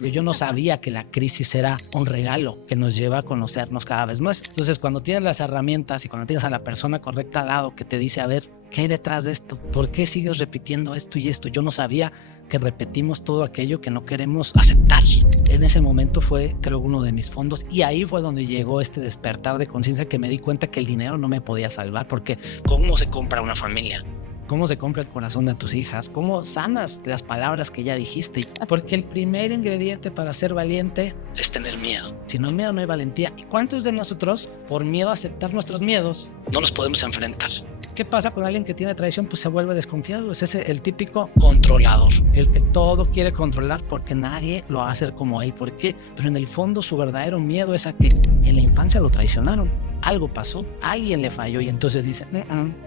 Pero yo no sabía que la crisis era un regalo que nos lleva a conocernos cada vez más. Entonces, cuando tienes las herramientas y cuando tienes a la persona correcta al lado que te dice, a ver, ¿qué hay detrás de esto? ¿Por qué sigues repitiendo esto y esto? Yo no sabía que repetimos todo aquello que no queremos aceptar. En ese momento fue, creo, uno de mis fondos, y ahí fue donde llegó este despertar de conciencia, que me di cuenta que el dinero no me podía salvar, porque ¿cómo se compra una familia? ¿Cómo se compra el corazón de tus hijas? ¿Cómo sanas las palabras que ya dijiste? Porque el primer ingrediente para ser valiente es tener miedo. Si no hay miedo, no hay valentía. ¿Y cuántos de nosotros, por miedo a aceptar nuestros miedos, no los podemos enfrentar? ¿Qué pasa con alguien que tiene traición? Pues se vuelve desconfiado. Es ese el típico controlador, el que todo quiere controlar porque nadie lo va a hacer como él. ¿Por qué? Pero en el fondo su verdadero miedo es a que en la infancia lo traicionaron. Algo pasó, alguien le falló, y entonces dice,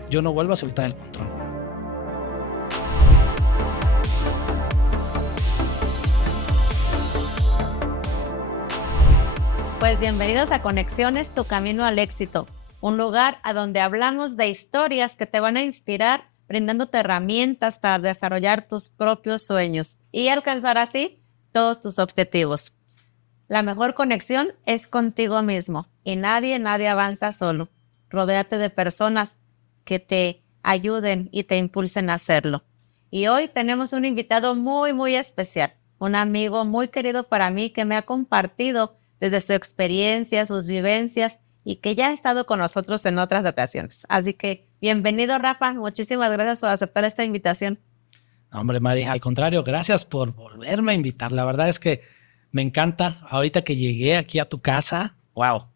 yo no vuelvo a soltar el control. Pues bienvenidos a Conexiones, tu camino al éxito, un lugar a donde hablamos de historias que te van a inspirar, brindándote herramientas para desarrollar tus propios sueños y alcanzar así todos tus objetivos. La mejor conexión es contigo mismo y nadie avanza solo. Rodéate de personas que te ayuden y te impulsen a hacerlo. Y hoy tenemos un invitado muy especial, un amigo muy querido para mí que me ha compartido desde su experiencia, sus vivencias, y que ya ha estado con nosotros en otras ocasiones. Así que bienvenido, Rafa. Muchísimas gracias por aceptar esta invitación. Hombre, Mari, al contrario, gracias por volverme a invitar. La verdad es que me encanta. Ahorita que llegué aquí a tu casa, wow,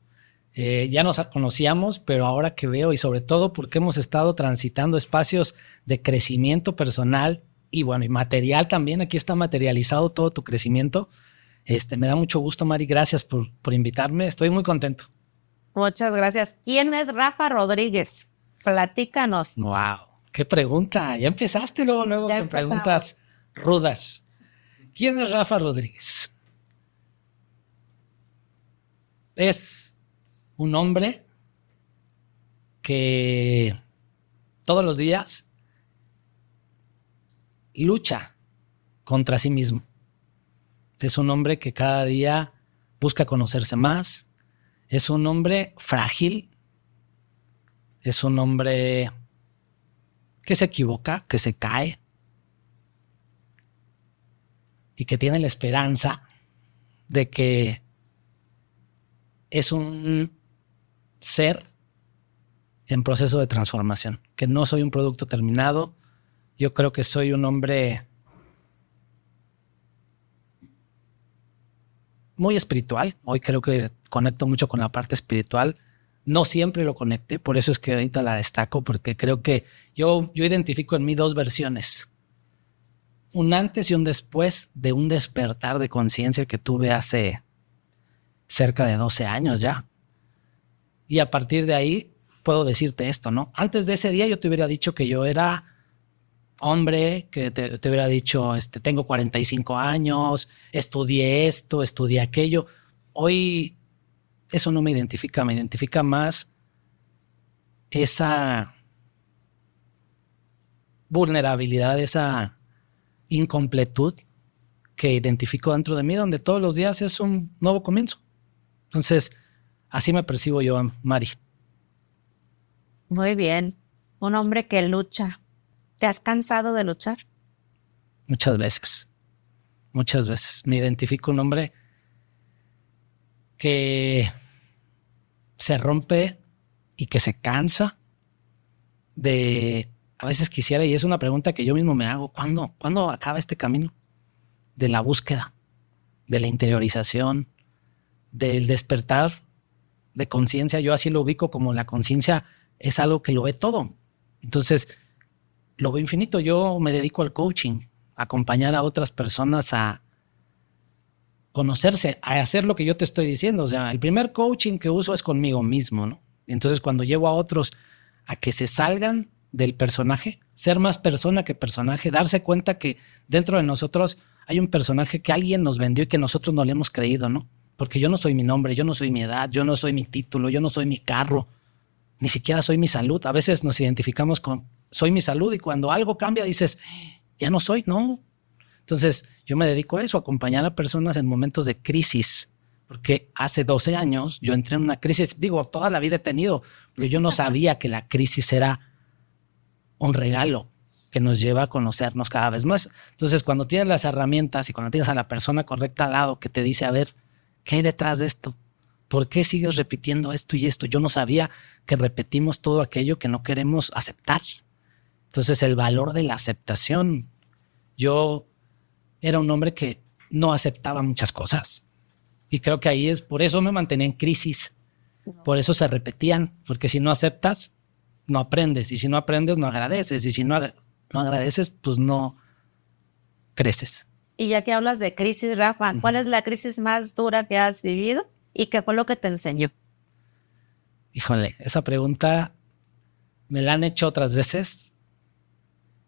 ya nos conocíamos, pero ahora que veo, y sobre todo porque hemos estado transitando espacios de crecimiento personal y bueno, y material también, aquí está materializado todo tu crecimiento. Me da mucho gusto, Mari, gracias por invitarme, estoy muy contento. Muchas gracias. ¿Quién es Rafa Rodríguez? Platícanos. Wow, qué pregunta, ya empezaste luego Ya con empezamos. preguntas rudas. ¿Quién es Rafa Rodríguez? Es un hombre que todos los días lucha contra sí mismo. Es un hombre que cada día busca conocerse más. Es un hombre frágil. Es un hombre que se equivoca, que se cae y que tiene la esperanza de que es un ser en proceso de transformación, que no soy un producto terminado. Yo creo que soy un hombre muy espiritual. Hoy creo que conecto mucho con la parte espiritual. No siempre lo conecté, por eso es que ahorita la destaco, porque creo que yo identifico en mí dos versiones. Un antes y un después de un despertar de conciencia que tuve hace cerca de 12 años ya. Y a partir de ahí puedo decirte esto, ¿no? Antes de ese día yo te hubiera dicho que yo era hombre, que te hubiera dicho, tengo 45 años, estudié esto, estudié aquello. Hoy eso no me identifica más esa vulnerabilidad, esa incompletud que identifico dentro de mí, donde todos los días es un nuevo comienzo. Entonces, así me percibo yo, Mari. Muy bien. Un hombre que lucha. ¿Te has cansado de luchar? Muchas veces. Me identifico un hombre que se rompe y que se cansa de, a veces quisiera, y es una pregunta que yo mismo me hago, ¿cuándo acaba este camino? De la búsqueda, de la interiorización, del despertar de conciencia. Yo así lo ubico, como la conciencia es algo que lo ve todo. Entonces, lo veo infinito. Yo me dedico al coaching, a acompañar a otras personas a conocerse, a hacer lo que yo te estoy diciendo. O sea, el primer coaching que uso es conmigo mismo, ¿no? Entonces, cuando llevo a otros a que se salgan del personaje, ser más persona que personaje, darse cuenta que dentro de nosotros hay un personaje que alguien nos vendió y que nosotros no le hemos creído, ¿no? Porque yo no soy mi nombre, yo no soy mi edad, yo no soy mi título, yo no soy mi carro, ni siquiera soy mi salud. A veces nos identificamos con soy mi salud, y cuando algo cambia dices, ya no soy, no. Entonces, yo me dedico a eso, a acompañar a personas en momentos de crisis, porque hace 12 años yo entré en una crisis, digo, toda la vida he tenido, pero yo no sabía que la crisis era un regalo que nos lleva a conocernos cada vez más. Entonces, cuando tienes las herramientas y cuando tienes a la persona correcta al lado que te dice, a ver, ¿qué hay detrás de esto? ¿Por qué sigues repitiendo esto y esto? Yo no sabía que repetimos todo aquello que no queremos aceptar. Entonces, el valor de la aceptación. Yo era un hombre que no aceptaba muchas cosas. Y creo que ahí es, por eso me mantenía en crisis. Por eso se repetían, porque si no aceptas, no aprendes. Y si no aprendes, no agradeces. Y si no agradeces, pues no creces. Y ya que hablas de crisis, Rafa, ¿cuál es la crisis más dura que has vivido y qué fue lo que te enseñó? Híjole, esa pregunta me la han hecho otras veces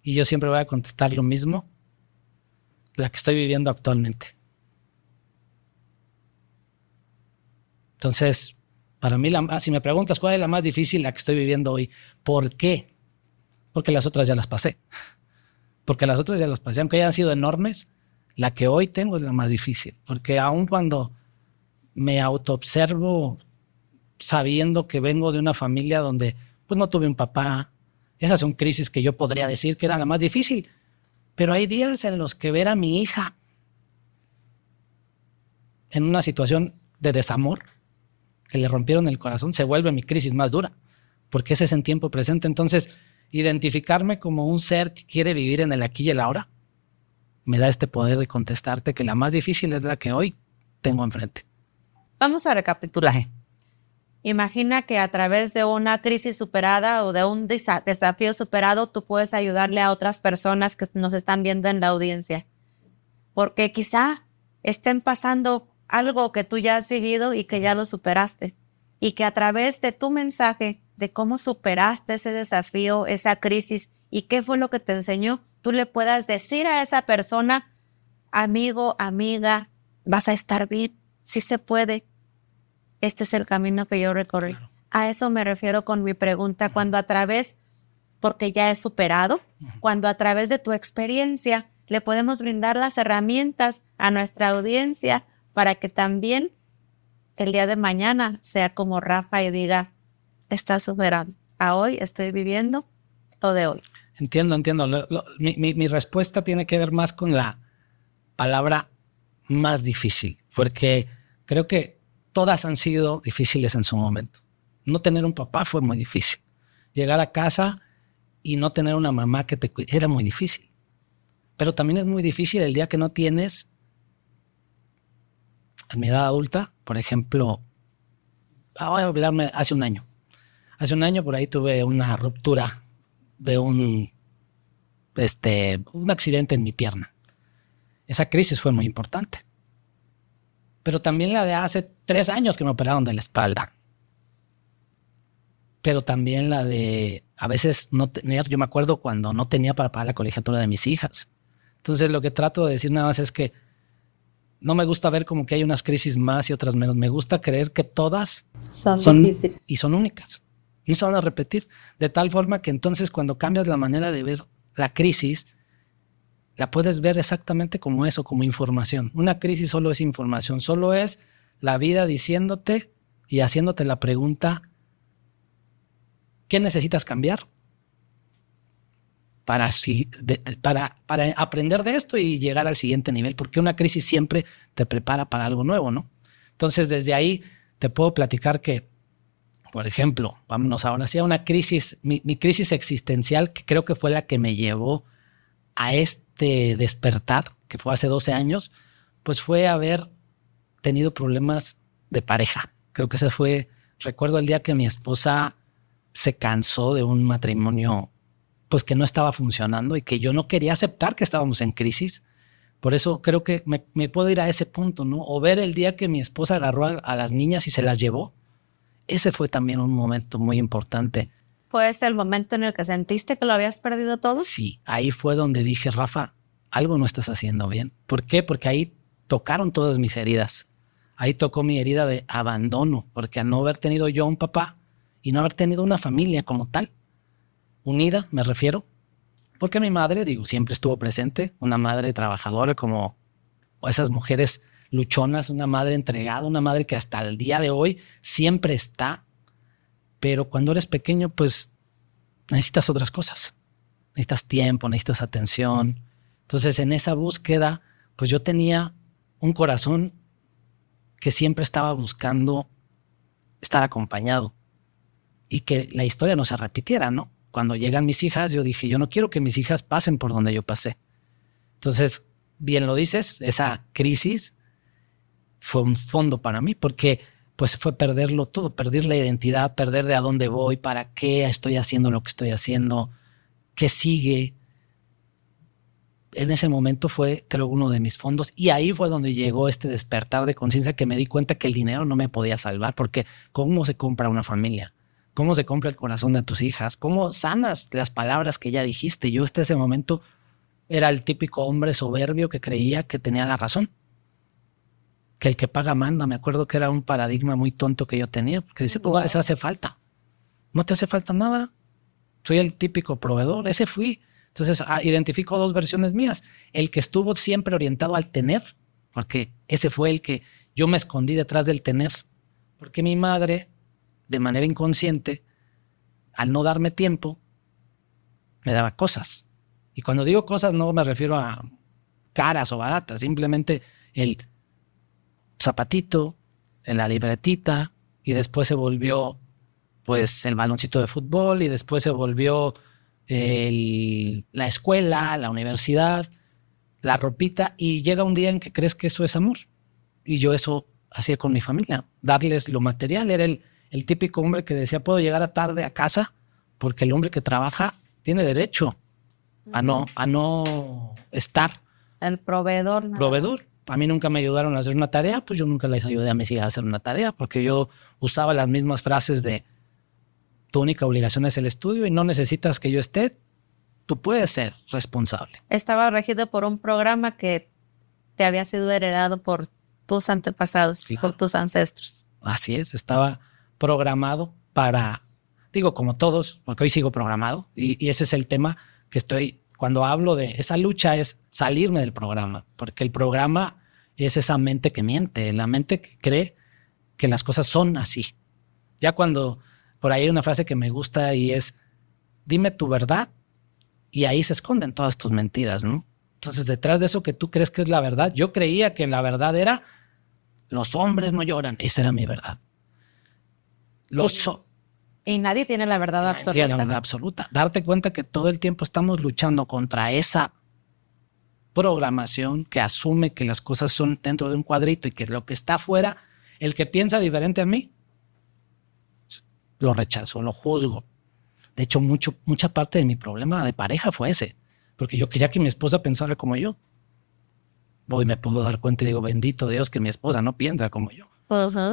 y yo siempre voy a contestar lo mismo, la que estoy viviendo actualmente. Entonces, para mí, si me preguntas cuál es la más difícil, la que estoy viviendo hoy. ¿Por qué? Porque las otras ya las pasé. Porque las otras ya las pasé, aunque hayan sido enormes, la que hoy tengo es la más difícil. Porque aun cuando me autoobservo sabiendo que vengo de una familia donde pues no tuve un papá, esas son crisis que yo podría decir que eran la más difícil. Pero hay días en los que ver a mi hija en una situación de desamor, que le rompieron el corazón, se vuelve mi crisis más dura, porque ese es en tiempo presente. Entonces, identificarme como un ser que quiere vivir en el aquí y el ahora, me da este poder de contestarte que la más difícil es la que hoy tengo enfrente. Vamos a recapitular. Imagina que a través de una crisis superada o de un desafío superado, tú puedes ayudarle a otras personas que nos están viendo en la audiencia, porque quizá estén pasando algo que tú ya has vivido y que ya lo superaste, y que a través de tu mensaje de cómo superaste ese desafío, esa crisis y qué fue lo que te enseñó, tú le puedas decir a esa persona, amigo, amiga, vas a estar bien, sí se puede. Este es el camino que yo recorrí. Claro. A eso me refiero con mi pregunta, cuando a través, porque ya he superado, cuando a través de tu experiencia le podemos brindar las herramientas a nuestra audiencia para que también el día de mañana sea como Rafa y diga, está superando. A hoy estoy viviendo lo de hoy. Entiendo. Mi respuesta tiene que ver más con la palabra más difícil, porque creo que todas han sido difíciles en su momento. No tener un papá fue muy difícil. Llegar a casa y no tener una mamá que te cuide era muy difícil. Pero también es muy difícil el día que no tienes, en mi edad adulta, por ejemplo, voy a hablarme hace un año. Hace un año por ahí tuve una ruptura de un accidente en mi pierna. Esa crisis fue muy importante. Pero también la de hace 3 años que me operaron de la espalda. Pero también la de a veces no tener, yo me acuerdo cuando no tenía para pagar la colegiatura de mis hijas. Entonces lo que trato de decir nada más es que no me gusta ver como que hay unas crisis más y otras menos. Me gusta creer que todas son difíciles y son únicas. Y se van a repetir. De tal forma que entonces cuando cambias la manera de ver la crisis, la puedes ver exactamente como eso, como información. Una crisis solo es información, solo es la vida diciéndote y haciéndote la pregunta, ¿qué necesitas cambiar? Para aprender de esto y llegar al siguiente nivel, porque una crisis siempre te prepara para algo nuevo, ¿no? Entonces, desde ahí te puedo platicar que, por ejemplo, vámonos ahora sí a una crisis, mi crisis existencial, que creo que fue la que me llevó a este despertar, que fue hace 12 años, pues fue haber tenido problemas de pareja. Creo que ese fue, recuerdo el día que mi esposa se cansó de un matrimonio pues que no estaba funcionando y que yo no quería aceptar que estábamos en crisis. Por eso creo que me puedo ir a ese punto, ¿no? O ver el día que mi esposa agarró a las niñas y se las llevó. Ese fue también un momento muy importante. ¿Fue ese el momento en el que sentiste que lo habías perdido todo? Sí, ahí fue donde dije, Rafa, algo no estás haciendo bien. ¿Por qué? Porque ahí tocaron todas mis heridas. Ahí tocó mi herida de abandono, porque al no haber tenido yo un papá y no haber tenido una familia como tal, unida, me refiero, Porque mi madre, digo, siempre estuvo presente, una madre trabajadora como esas mujeres luchonas, una madre entregada, una madre que hasta el día de hoy siempre está, pero cuando eres pequeño, pues necesitas otras cosas. Necesitas tiempo, necesitas atención. Entonces, en esa búsqueda, pues yo tenía un corazón que siempre estaba buscando estar acompañado y que la historia no se repitiera, ¿no? Cuando llegan mis hijas, yo dije, yo no quiero que mis hijas pasen por donde yo pasé. Entonces, bien lo dices, esa crisis fue un fondo para mí porque pues fue perderlo todo, perder la identidad, perder de a dónde voy, para qué estoy haciendo lo que estoy haciendo, qué sigue. En ese momento fue, creo, uno de mis fondos y ahí fue donde llegó este despertar de conciencia que me di cuenta que el dinero no me podía salvar porque ¿cómo se compra una familia? ¿Cómo se compra el corazón de tus hijas? ¿Cómo sanas las palabras que ya dijiste? Yo hasta ese momento era el típico hombre soberbio que creía que tenía la razón, que el que paga manda. Me acuerdo que era un paradigma muy tonto que yo tenía, porque dice, tú eso hace falta. No te hace falta nada. Soy el típico proveedor, ese fui. Entonces identifico dos versiones mías. El que estuvo siempre orientado al tener, porque ese fue el que yo me escondí detrás del tener, porque mi madre, de manera inconsciente, al no darme tiempo, me daba cosas. Y cuando digo cosas no me refiero a caras o baratas, simplemente el zapatito, en la libretita, y después se volvió pues el baloncito de fútbol, y después se volvió la escuela, la universidad, la ropita, y llega un día en que crees que eso es amor. Y yo eso hacía con mi familia, darles lo material. Era el típico hombre que decía, puedo llegar a tarde a casa porque el hombre que trabaja tiene derecho a no estar. El proveedor. Proveedor. A mí nunca me ayudaron a hacer una tarea, pues yo nunca les ayudé a mis hijas a hacer una tarea porque yo usaba las mismas frases de tu única obligación es el estudio y no necesitas que yo esté, tú puedes ser responsable. Estaba regido por un programa que te había sido heredado por tus antepasados, Sí. por tus ancestros. Así es, estaba programado para, digo, como todos, porque hoy sigo programado, y ese es el tema que estoy, cuando hablo de esa lucha es salirme del programa, porque el programa es esa mente que miente, la mente que cree que las cosas son así. Ya cuando, por ahí hay una frase que me gusta y es, dime tu verdad, y ahí se esconden todas tus mentiras, ¿no? Entonces, detrás de eso que tú crees que es la verdad, yo creía que la verdad era, los hombres no lloran, esa era mi verdad. Y nadie tiene la verdad absoluta. La verdad absoluta. Darte cuenta que todo el tiempo estamos luchando contra esa programación que asume que las cosas son dentro de un cuadrito y que lo que está afuera, el que piensa diferente a mí, lo rechazo, lo juzgo. De hecho, mucha parte de mi problema de pareja fue ese, porque yo quería que mi esposa pensara como yo. Hoy me puedo dar cuenta y digo, bendito Dios que mi esposa no piensa como yo.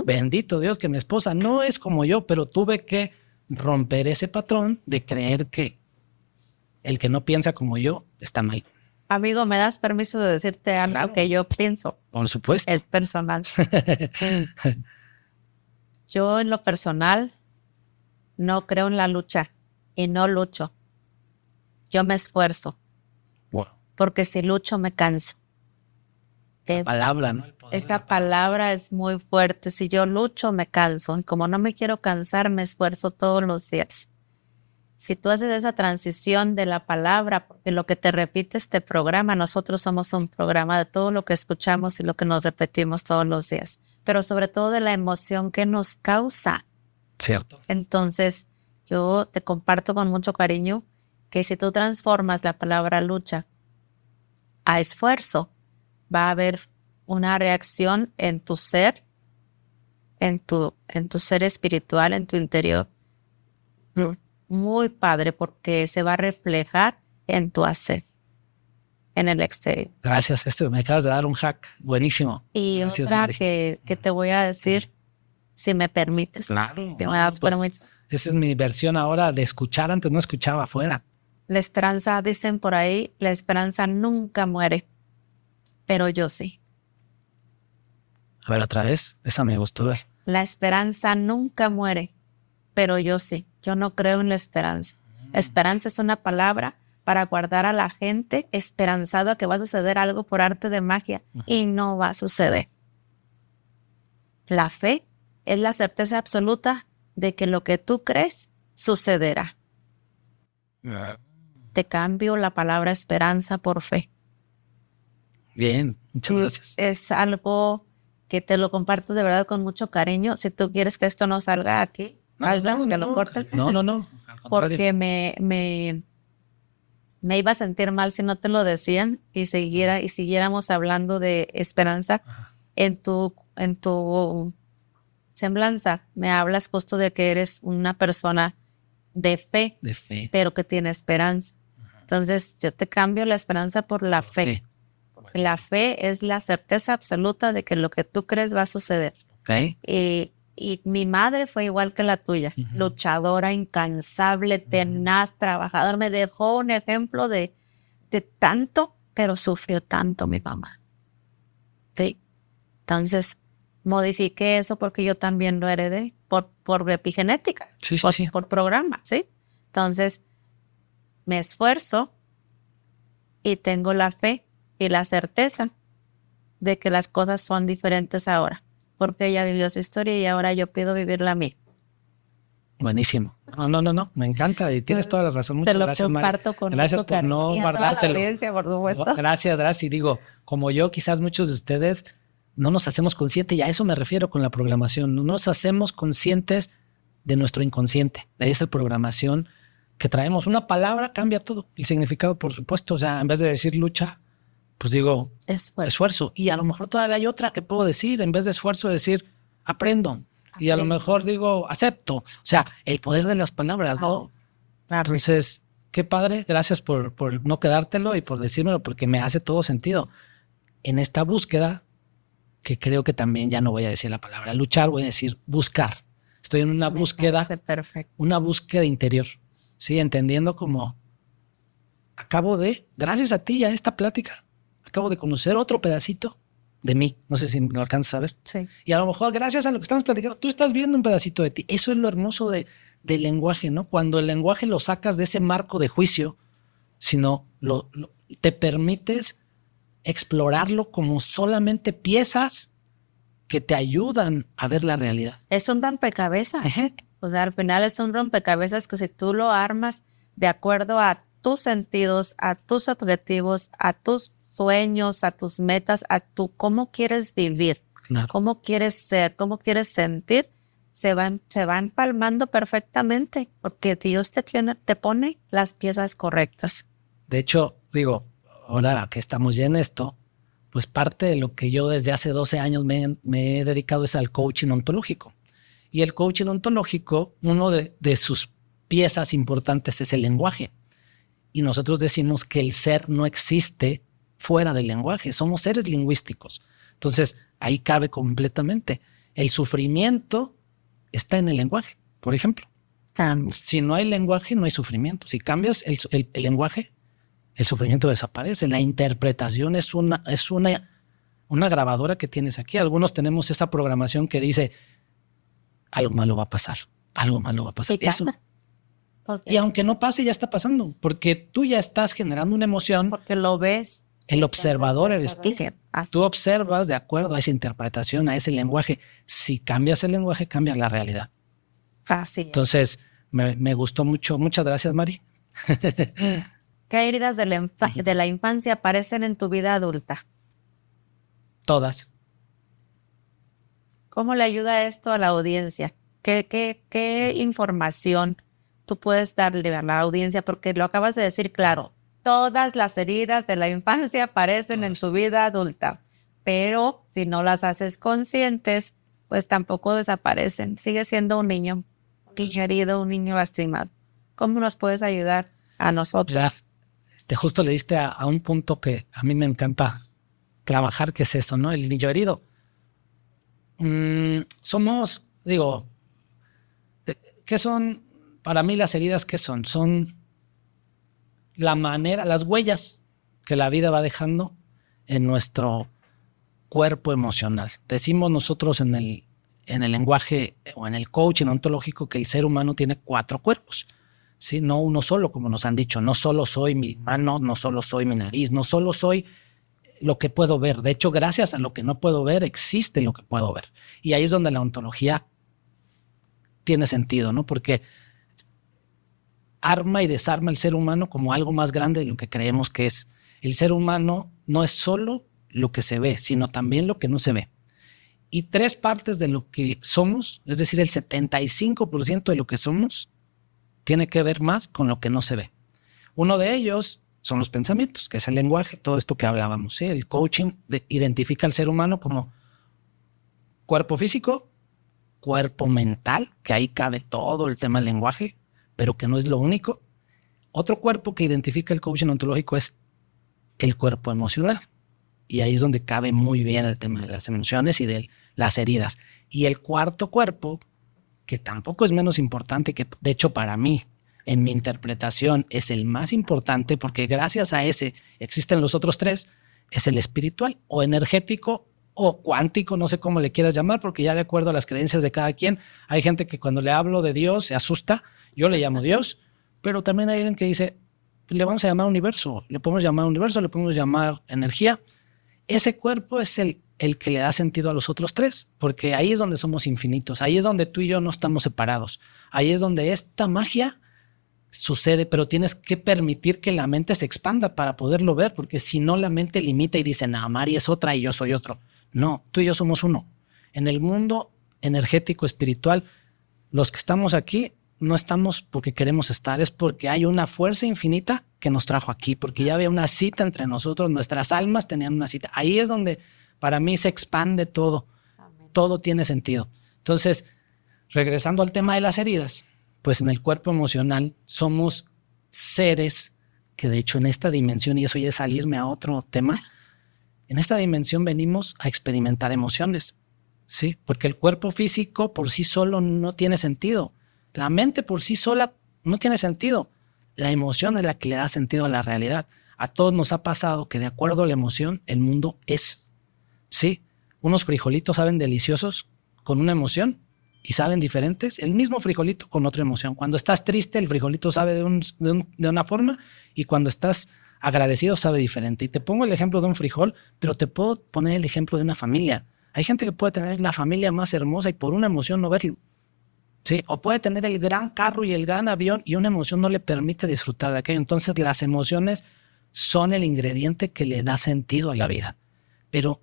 Bendito Dios que mi esposa no es como yo, pero tuve que romper ese patrón de creer que el que no piensa como yo está mal. Amigo, ¿me das permiso de decirte algo Claro. que yo pienso? Por supuesto. Es personal. Yo en lo personal no creo en la lucha y no lucho. Yo me esfuerzo. Wow. Porque si lucho me canso. Palabra, ¿no? Esa palabra es muy fuerte. Si yo lucho, me canso. Y como no me quiero cansar, me esfuerzo todos los días. Si tú haces esa transición de la palabra, porque lo que te repite este programa, nosotros somos un programa de todo lo que escuchamos y lo que nos repetimos todos los días, pero sobre todo de la emoción que nos causa. Cierto. Entonces, yo te comparto con mucho cariño que si tú transformas la palabra lucha a esfuerzo, va a haber una reacción en tu ser, en tu ser espiritual, en tu interior. Muy padre, porque se va a reflejar en tu hacer, en el exterior. Gracias, me acabas de dar un hack buenísimo. Y gracias, otra Mari. que te voy a decir, si me permites. Claro. Si me das permiso. Esa es mi versión ahora de escuchar, antes no escuchaba afuera. La esperanza, dicen por ahí, la esperanza nunca muere, pero yo sí. A ver, otra vez, esa me gustó ver. La esperanza nunca muere, pero yo sí. Yo no creo en la esperanza. Esperanza es una palabra para guardar a la gente esperanzado a que va a suceder algo por arte de magia y no va a suceder. La fe es la certeza absoluta de que lo que tú crees sucederá. Te cambio la palabra esperanza por fe. Bien, muchas gracias. Es algo que te lo comparto de verdad con mucho cariño. Si tú quieres que esto no salga aquí, que lo cortes. No. Porque me iba a sentir mal si no te lo decían y siguiéramos hablando de esperanza. En tu semblanza me hablas justo de que eres una persona de fe, pero que tiene esperanza. Entonces yo te cambio la esperanza por la fe. La fe es la certeza absoluta de que lo que tú crees va a suceder. Y mi madre fue igual que la tuya, luchadora, incansable, tenaz, trabajadora. Me dejó un ejemplo de tanto, pero sufrió tanto mi mamá. ¿Sí? Entonces, modifiqué eso porque yo también lo heredé por epigenética, por programa, ¿sí? Entonces, me esfuerzo y tengo la fe y la certeza de que las cosas son diferentes ahora, porque ella vivió su historia y ahora yo pido vivir la mía. Buenísimo. No, me encanta y tienes toda la razón. Muchas gracias, Mari. Te lo comparto con gracias por no guardártelo. La audiencia, por supuesto. Gracias. Y digo, como yo, quizás muchos de ustedes no nos hacemos conscientes, y a eso me refiero con la programación, no nos hacemos conscientes de nuestro inconsciente, de esa programación que traemos. Una palabra cambia todo, el significado, por supuesto. O sea, en vez de decir lucha, pues digo esfuerzo. Y a lo mejor todavía hay otra que puedo decir, en vez de esfuerzo, decir aprendo. Y a lo mejor digo acepto. O sea, el poder de las palabras, ¿no? Entonces, qué padre. Gracias por no quedártelo y por decírmelo, porque me hace todo sentido. En esta búsqueda, que creo que también ya no voy a decir la palabra luchar, voy a decir buscar. Estoy en una búsqueda, una búsqueda interior. Sí, entendiendo como gracias a ti y a esta plática, acabo de conocer otro pedacito de mí. No sé si lo alcanzas a ver. Sí. Y a lo mejor gracias a lo que estamos platicando, tú estás viendo un pedacito de ti. Eso es lo hermoso del lenguaje, ¿no? Cuando el lenguaje lo sacas de ese marco de juicio, sino te permites explorarlo como solamente piezas que te ayudan a ver la realidad. Es un rompecabezas. O sea, al final es un rompecabezas que si tú lo armas de acuerdo a tus sentidos, a tus objetivos, a tus sueños, a tus metas, a cómo quieres vivir, cómo quieres ser, cómo quieres sentir, se va empalmando perfectamente porque Dios te pone las piezas correctas. De hecho, digo, ahora que estamos ya en esto, pues parte de lo que yo desde hace 12 años me he dedicado es al coaching ontológico. Y el coaching ontológico, uno de sus piezas importantes es el lenguaje. Y nosotros decimos que el ser no existe fuera del lenguaje, somos seres lingüísticos. Entonces, ahí cabe completamente. El sufrimiento está en el lenguaje, por ejemplo. Si no hay lenguaje, no hay sufrimiento. Si cambias el lenguaje, el sufrimiento desaparece. La interpretación es una grabadora que tienes aquí. Algunos tenemos esa programación que dice, algo malo va a pasar, algo malo va a pasar. Eso. Y aunque no pase, ya está pasando, porque tú ya estás generando una emoción. Porque lo ves. El observador eres tú. Tú observas de acuerdo a esa interpretación, a ese lenguaje. Si cambias el lenguaje, cambias la realidad. Así es. Entonces, me gustó mucho. Muchas gracias, Mari. ¿Qué heridas de la infancia aparecen en tu vida adulta? Todas. ¿Cómo le ayuda esto a la audiencia? ¿Qué información tú puedes darle a la audiencia? Porque lo acabas de decir claro. Todas las heridas de la infancia aparecen en su vida adulta, pero si no las haces conscientes, pues tampoco desaparecen. Sigue siendo un niño herido, un niño lastimado. ¿Cómo nos puedes ayudar a nosotros? Ya, justo le diste a un punto que a mí me encanta trabajar, que es eso, ¿no? El niño herido. Somos, digo, ¿qué son para mí las heridas? ¿Qué son? Son la manera, las huellas que la vida va dejando en nuestro cuerpo emocional. Decimos nosotros en el lenguaje o en el coaching ontológico que el ser humano tiene 4 cuerpos. ¿sí? No uno solo, como nos han dicho. No solo soy mi mano, no solo soy mi nariz, no solo soy lo que puedo ver. De hecho, gracias a lo que no puedo ver, existe lo que puedo ver. Y ahí es donde la ontología tiene sentido, ¿no? Porque arma y desarma el ser humano como algo más grande de lo que creemos que es. El ser humano no es solo lo que se ve, sino también lo que no se ve. Y 3 partes de lo que somos, es decir, el 75% de lo que somos, tiene que ver más con lo que no se ve. Uno de ellos son los pensamientos, que es el lenguaje, todo esto que hablábamos, ¿sí? El coaching identifica al ser humano como cuerpo físico, cuerpo mental, que ahí cabe todo el tema del lenguaje, pero que no es lo único. Otro cuerpo que identifica el coaching ontológico es el cuerpo emocional. Y ahí es donde cabe muy bien el tema de las emociones y de las heridas. Y el cuarto cuerpo, que tampoco es menos importante, que de hecho para mí, en mi interpretación, es el más importante, porque gracias a ese existen los otros 3, es el espiritual o energético o cuántico, no sé cómo le quieras llamar, porque ya de acuerdo a las creencias de cada quien, hay gente que cuando le hablo de Dios se asusta, yo le llamo Dios, pero también hay alguien que dice, le vamos a llamar universo, le podemos llamar energía. Ese cuerpo es el que le da sentido a los otros 3, porque ahí es donde somos infinitos, ahí es donde tú y yo no estamos separados, ahí es donde esta magia sucede, pero tienes que permitir que la mente se expanda para poderlo ver, porque si no la mente limita y dice, no, Mari es otra y yo soy otro. No, tú y yo somos uno. En el mundo energético, espiritual, los que estamos aquí no estamos porque queremos estar, es porque hay una fuerza infinita que nos trajo aquí, porque ya había una cita entre nosotros, nuestras almas tenían una cita. Ahí es donde para mí se expande todo, todo tiene sentido. Entonces, regresando al tema de las heridas, pues en el cuerpo emocional somos seres que de hecho en esta dimensión, y eso ya es salirme a otro tema, en esta dimensión venimos a experimentar emociones, ¿sí? Porque el cuerpo físico por sí solo no tiene sentido. La mente por sí sola no tiene sentido. La emoción es la que le da sentido a la realidad. A todos nos ha pasado que de acuerdo a la emoción, el mundo es. Sí, unos frijolitos saben deliciosos con una emoción y saben diferentes. El mismo frijolito con otra emoción. Cuando estás triste, el frijolito sabe de una forma, y cuando estás agradecido sabe diferente. Y te pongo el ejemplo de un frijol, pero te puedo poner el ejemplo de una familia. Hay gente que puede tener la familia más hermosa y por una emoción no verlo. Sí, o puede tener el gran carro y el gran avión y una emoción no le permite disfrutar de aquello. Entonces las emociones son el ingrediente que le da sentido a la vida. Pero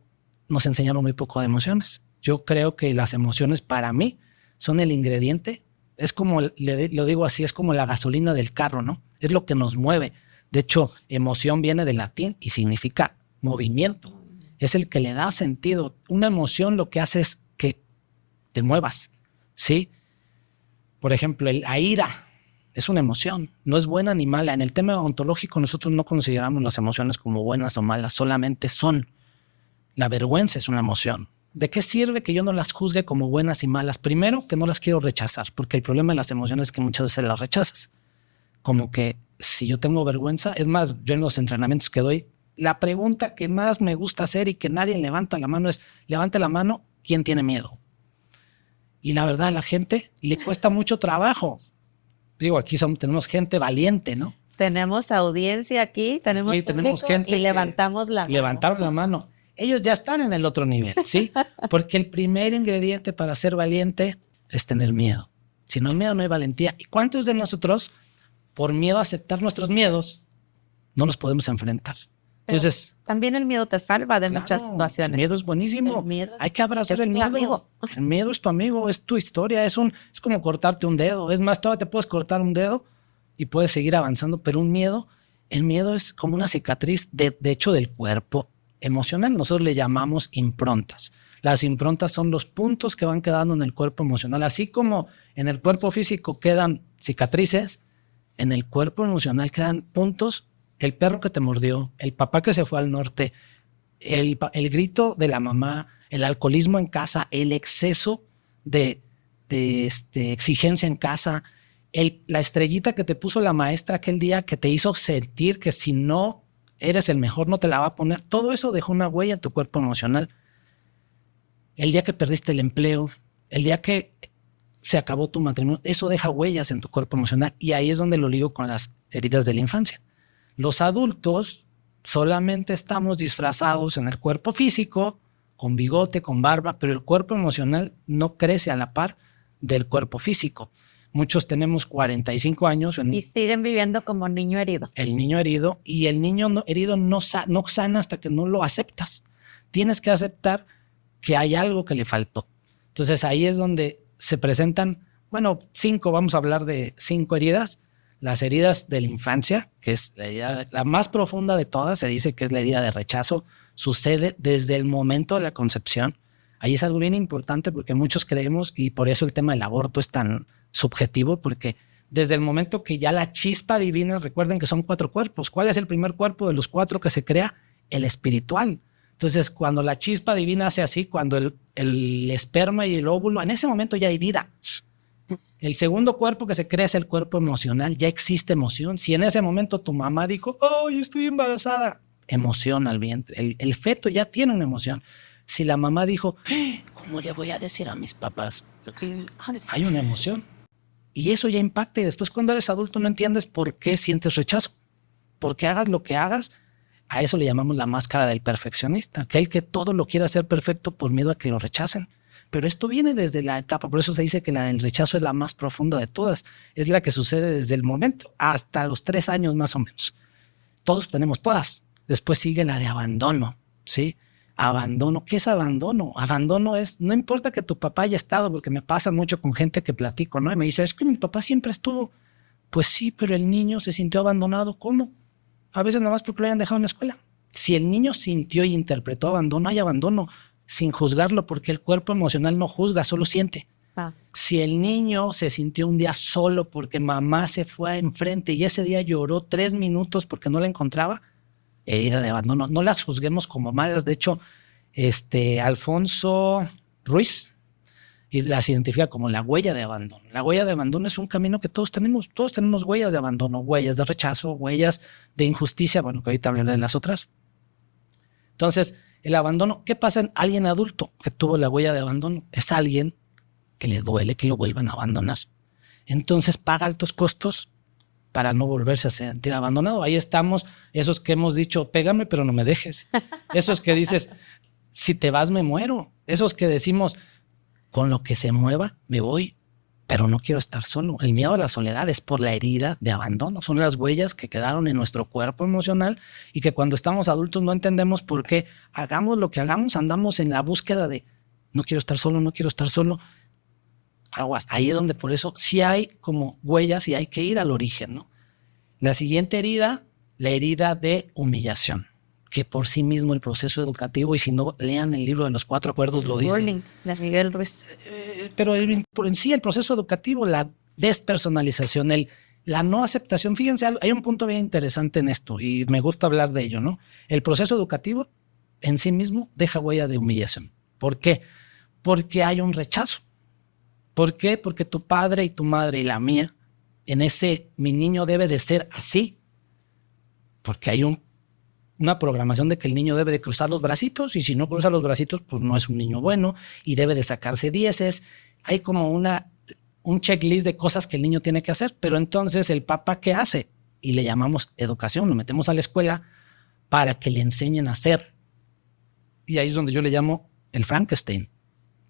nos enseñaron muy poco de emociones. Yo creo que las emociones para mí son el ingrediente. Es como, lo digo así, es como la gasolina del carro, ¿no? Es lo que nos mueve. De hecho, emoción viene del latín y significa movimiento. Es el que le da sentido. Una emoción lo que hace es que te muevas, ¿sí? Por ejemplo, la ira es una emoción, no es buena ni mala. En el tema ontológico nosotros no consideramos las emociones como buenas o malas, solamente son. La vergüenza es una emoción. ¿De qué sirve que yo no las juzgue como buenas y malas? Primero, que no las quiero rechazar, porque el problema de las emociones es que muchas veces las rechazas. Como que si yo tengo vergüenza, es más, yo en los entrenamientos que doy, la pregunta que más me gusta hacer y que nadie levanta la mano es, levante la mano, ¿quién tiene miedo? Y la verdad, a la gente le cuesta mucho trabajo. Digo, aquí tenemos gente valiente, ¿no? Tenemos audiencia aquí, tenemos gente y levantamos la mano. Levantaron la mano. Ellos ya están en el otro nivel, ¿sí? Porque el primer ingrediente para ser valiente es tener miedo. Si no hay miedo, no hay valentía. ¿Y cuántos de nosotros, por miedo a aceptar nuestros miedos, no los podemos enfrentar? Entonces, también el miedo te salva de muchas situaciones. El miedo es buenísimo. Hay que abrazar el miedo. Amigo. El miedo es tu amigo, es tu historia, es como cortarte un dedo. Es más, todavía te puedes cortar un dedo y puedes seguir avanzando, pero el miedo es como una cicatriz, de hecho, del cuerpo emocional. Nosotros le llamamos improntas. Las improntas son los puntos que van quedando en el cuerpo emocional. Así como en el cuerpo físico quedan cicatrices, en el cuerpo emocional quedan puntos. El perro que te mordió, el papá que se fue al norte, el grito de la mamá, el alcoholismo en casa, el exceso de exigencia en casa, la estrellita que te puso la maestra aquel día que te hizo sentir que si no eres el mejor no te la va a poner. Todo eso dejó una huella en tu cuerpo emocional. El día que perdiste el empleo, el día que se acabó tu matrimonio. Eso deja huellas en tu cuerpo emocional y ahí es donde lo ligo con las heridas de la infancia. Los adultos solamente estamos disfrazados en el cuerpo físico, con bigote, con barba, pero el cuerpo emocional no crece a la par del cuerpo físico. Muchos tenemos 45 años. Y siguen viviendo como niño herido. El niño herido, y el niño herido no sana hasta que no lo aceptas. Tienes que aceptar que hay algo que le faltó. Entonces ahí es donde se presentan, vamos a hablar de 5 heridas. Las heridas de la infancia, que es la más profunda de todas, se dice que es la herida de rechazo, sucede desde el momento de la concepción. Ahí es algo bien importante porque muchos creemos, y por eso el tema del aborto es tan subjetivo, porque desde el momento que ya la chispa divina, recuerden que son 4 cuerpos. ¿Cuál es el primer cuerpo de los 4 que se crea? El espiritual. Entonces, cuando la chispa divina hace así, cuando el esperma y el óvulo, en ese momento ya hay vida. El segundo cuerpo que se crea es el cuerpo emocional. Ya existe emoción. Si en ese momento tu mamá dijo, oh, yo estoy embarazada, emoción al vientre. El feto ya tiene una emoción. Si la mamá dijo, ¿cómo le voy a decir a mis papás? Hay una emoción. Y eso ya impacta. Y después cuando eres adulto no entiendes por qué sientes rechazo. Porque hagas lo que hagas, a eso le llamamos la máscara del perfeccionista. Aquel que todo lo quiere hacer perfecto por miedo a que lo rechacen. Pero esto viene desde la etapa, por eso se dice que la del rechazo es la más profunda de todas. Es la que sucede desde el momento hasta los 3 años más o menos. Todos tenemos todas. Después sigue la de abandono, ¿sí? Abandono. ¿Qué es abandono? Abandono es, no importa que tu papá haya estado, porque me pasa mucho con gente que platico, ¿no? Y me dice, es que mi papá siempre estuvo. Pues sí, pero el niño se sintió abandonado. ¿Cómo? A veces nada más porque lo hayan dejado en la escuela. Si el niño sintió y interpretó abandono, hay abandono. Sin juzgarlo, porque el cuerpo emocional no juzga, solo siente. Si el niño se sintió un día solo porque mamá se fue enfrente y ese día lloró 3 minutos porque no la encontraba, herida de abandono. No las juzguemos como malas. De hecho, Alfonso Ruiz y las identifica como la huella de abandono. La huella de abandono es un camino que todos tenemos. Todos tenemos huellas de abandono, huellas de rechazo, huellas de injusticia. Bueno, que ahorita hablaré de las otras. Entonces, el abandono, ¿qué pasa en alguien adulto que tuvo la huella de abandono? Es alguien que le duele que lo vuelvan a abandonar. Entonces paga altos costos para no volverse a sentir abandonado. Ahí estamos, esos que hemos dicho, pégame pero no me dejes. Esos que dices, si te vas me muero. Esos que decimos, con lo que se mueva me voy, pero no quiero estar solo. El miedo a la soledad es por la herida de abandono. Son las huellas que quedaron en nuestro cuerpo emocional y que cuando estamos adultos no entendemos por qué. Hagamos lo que hagamos, andamos en la búsqueda de no quiero estar solo, no quiero estar solo. Aguas. Ahí es donde por eso sí hay como huellas y hay que ir al origen, ¿no? La siguiente herida, la herida de humillación, que por sí mismo el proceso educativo, y si no lean el libro de los 4 acuerdos lo dice. Burning, de Miguel Ruiz. Pero en sí el proceso educativo, la despersonalización, la no aceptación. Fíjense, hay un punto bien interesante en esto y me gusta hablar de ello, ¿no? El proceso educativo en sí mismo deja huella de humillación. ¿Por qué? Porque hay un rechazo. ¿Por qué? Porque tu padre y tu madre y la mía, en ese mi niño debe de ser así. Porque hay una programación de que el niño debe de cruzar los bracitos y si no cruza los bracitos, pues no es un niño bueno y debe de sacarse 10. Hay como un checklist de cosas que el niño tiene que hacer, pero entonces el papá, ¿qué hace? Y le llamamos educación, lo metemos a la escuela para que le enseñen a hacer. Y ahí es donde yo le llamo el Frankenstein,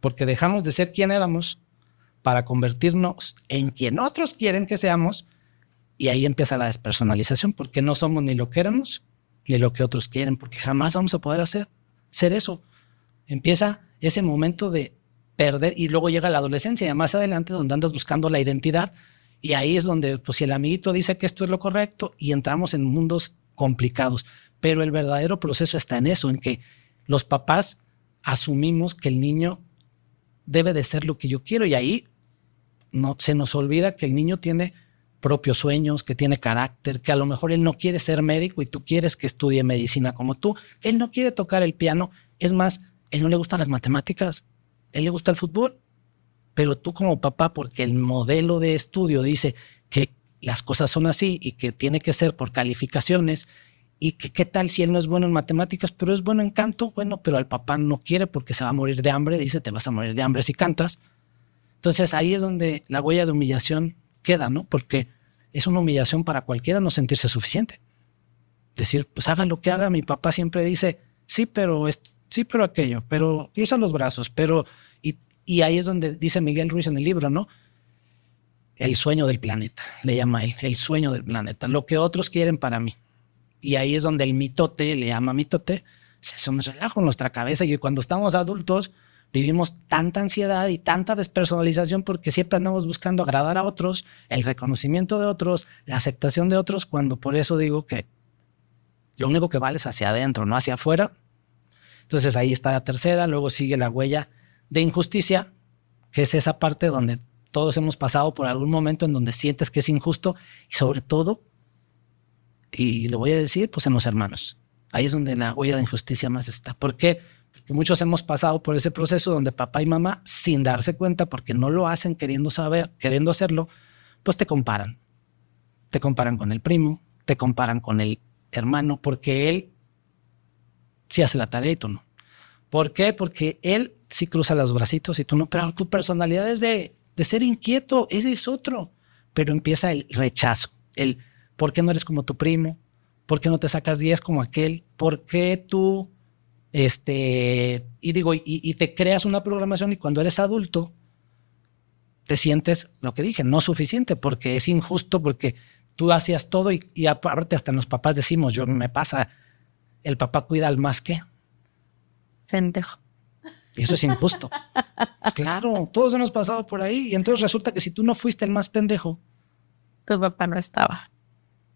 porque dejamos de ser quien éramos para convertirnos en quien otros quieren que seamos y ahí empieza la despersonalización, porque no somos ni lo que éramos ni lo que otros quieren, porque jamás vamos a poder ser eso. Empieza ese momento de perder y luego llega la adolescencia y más adelante donde andas buscando la identidad y ahí es donde pues si el amiguito dice que esto es lo correcto y entramos en mundos complicados, pero el verdadero proceso está en eso, en que los papás asumimos que el niño debe de ser lo que yo quiero y ahí no se nos olvida que el niño tiene propios sueños, que tiene carácter, que a lo mejor él no quiere ser médico y tú quieres que estudie medicina como tú. Él no quiere tocar el piano. Es más, él no le gustan las matemáticas. Él le gusta el fútbol. Pero tú como papá, porque el modelo de estudio dice que las cosas son así y que tiene que ser por calificaciones y que qué tal si él no es bueno en matemáticas, pero es bueno en canto. Bueno, pero al papá no quiere porque se va a morir de hambre. Dice, te vas a morir de hambre si cantas. Entonces ahí es donde la huella de humillación queda, ¿no? Porque es una humillación para cualquiera no sentirse suficiente. Decir, pues haga lo que haga, mi papá siempre dice, sí, pero aquello, pero usa los brazos, pero... Y ahí es donde dice Miguel Ruiz en el libro, ¿no? El sueño del planeta, le llama él, el sueño del planeta, lo que otros quieren para mí. Y ahí es donde el mitote, le llama mitote, se hace un relajo en nuestra cabeza. Y cuando estamos adultos, vivimos tanta ansiedad y tanta despersonalización porque siempre andamos buscando agradar a otros, el reconocimiento de otros, la aceptación de otros, cuando por eso digo que lo único que vale es hacia adentro, no hacia afuera. Entonces ahí está la tercera, luego sigue la huella de injusticia, que es esa parte donde todos hemos pasado por algún momento en donde sientes que es injusto y sobre todo, y lo voy a decir, pues en los hermanos. Ahí es donde la huella de injusticia más está. ¿Por qué? Porque muchos hemos pasado por ese proceso donde papá y mamá, sin darse cuenta, porque no lo hacen queriendo saber, queriendo hacerlo, pues te comparan. Te comparan con el primo, te comparan con el hermano, porque él sí hace la tarea y tú no. ¿Por qué? Porque él sí cruza los bracitos y tú no. Pero tu personalidad es de ser inquieto, eres otro. Pero empieza el rechazo, el ¿por qué no eres como tu primo? ¿Por qué no te sacas 10 como aquel? ¿Por qué tú, y te creas una programación y cuando eres adulto te sientes, lo que dije, no suficiente porque es injusto, porque tú hacías todo y aparte hasta los papás decimos, me pasa, el papá cuida al más que. Pendejo. Y eso es injusto. Claro, todos hemos pasado por ahí y entonces resulta que si tú no fuiste el más pendejo, Tu papá no estaba.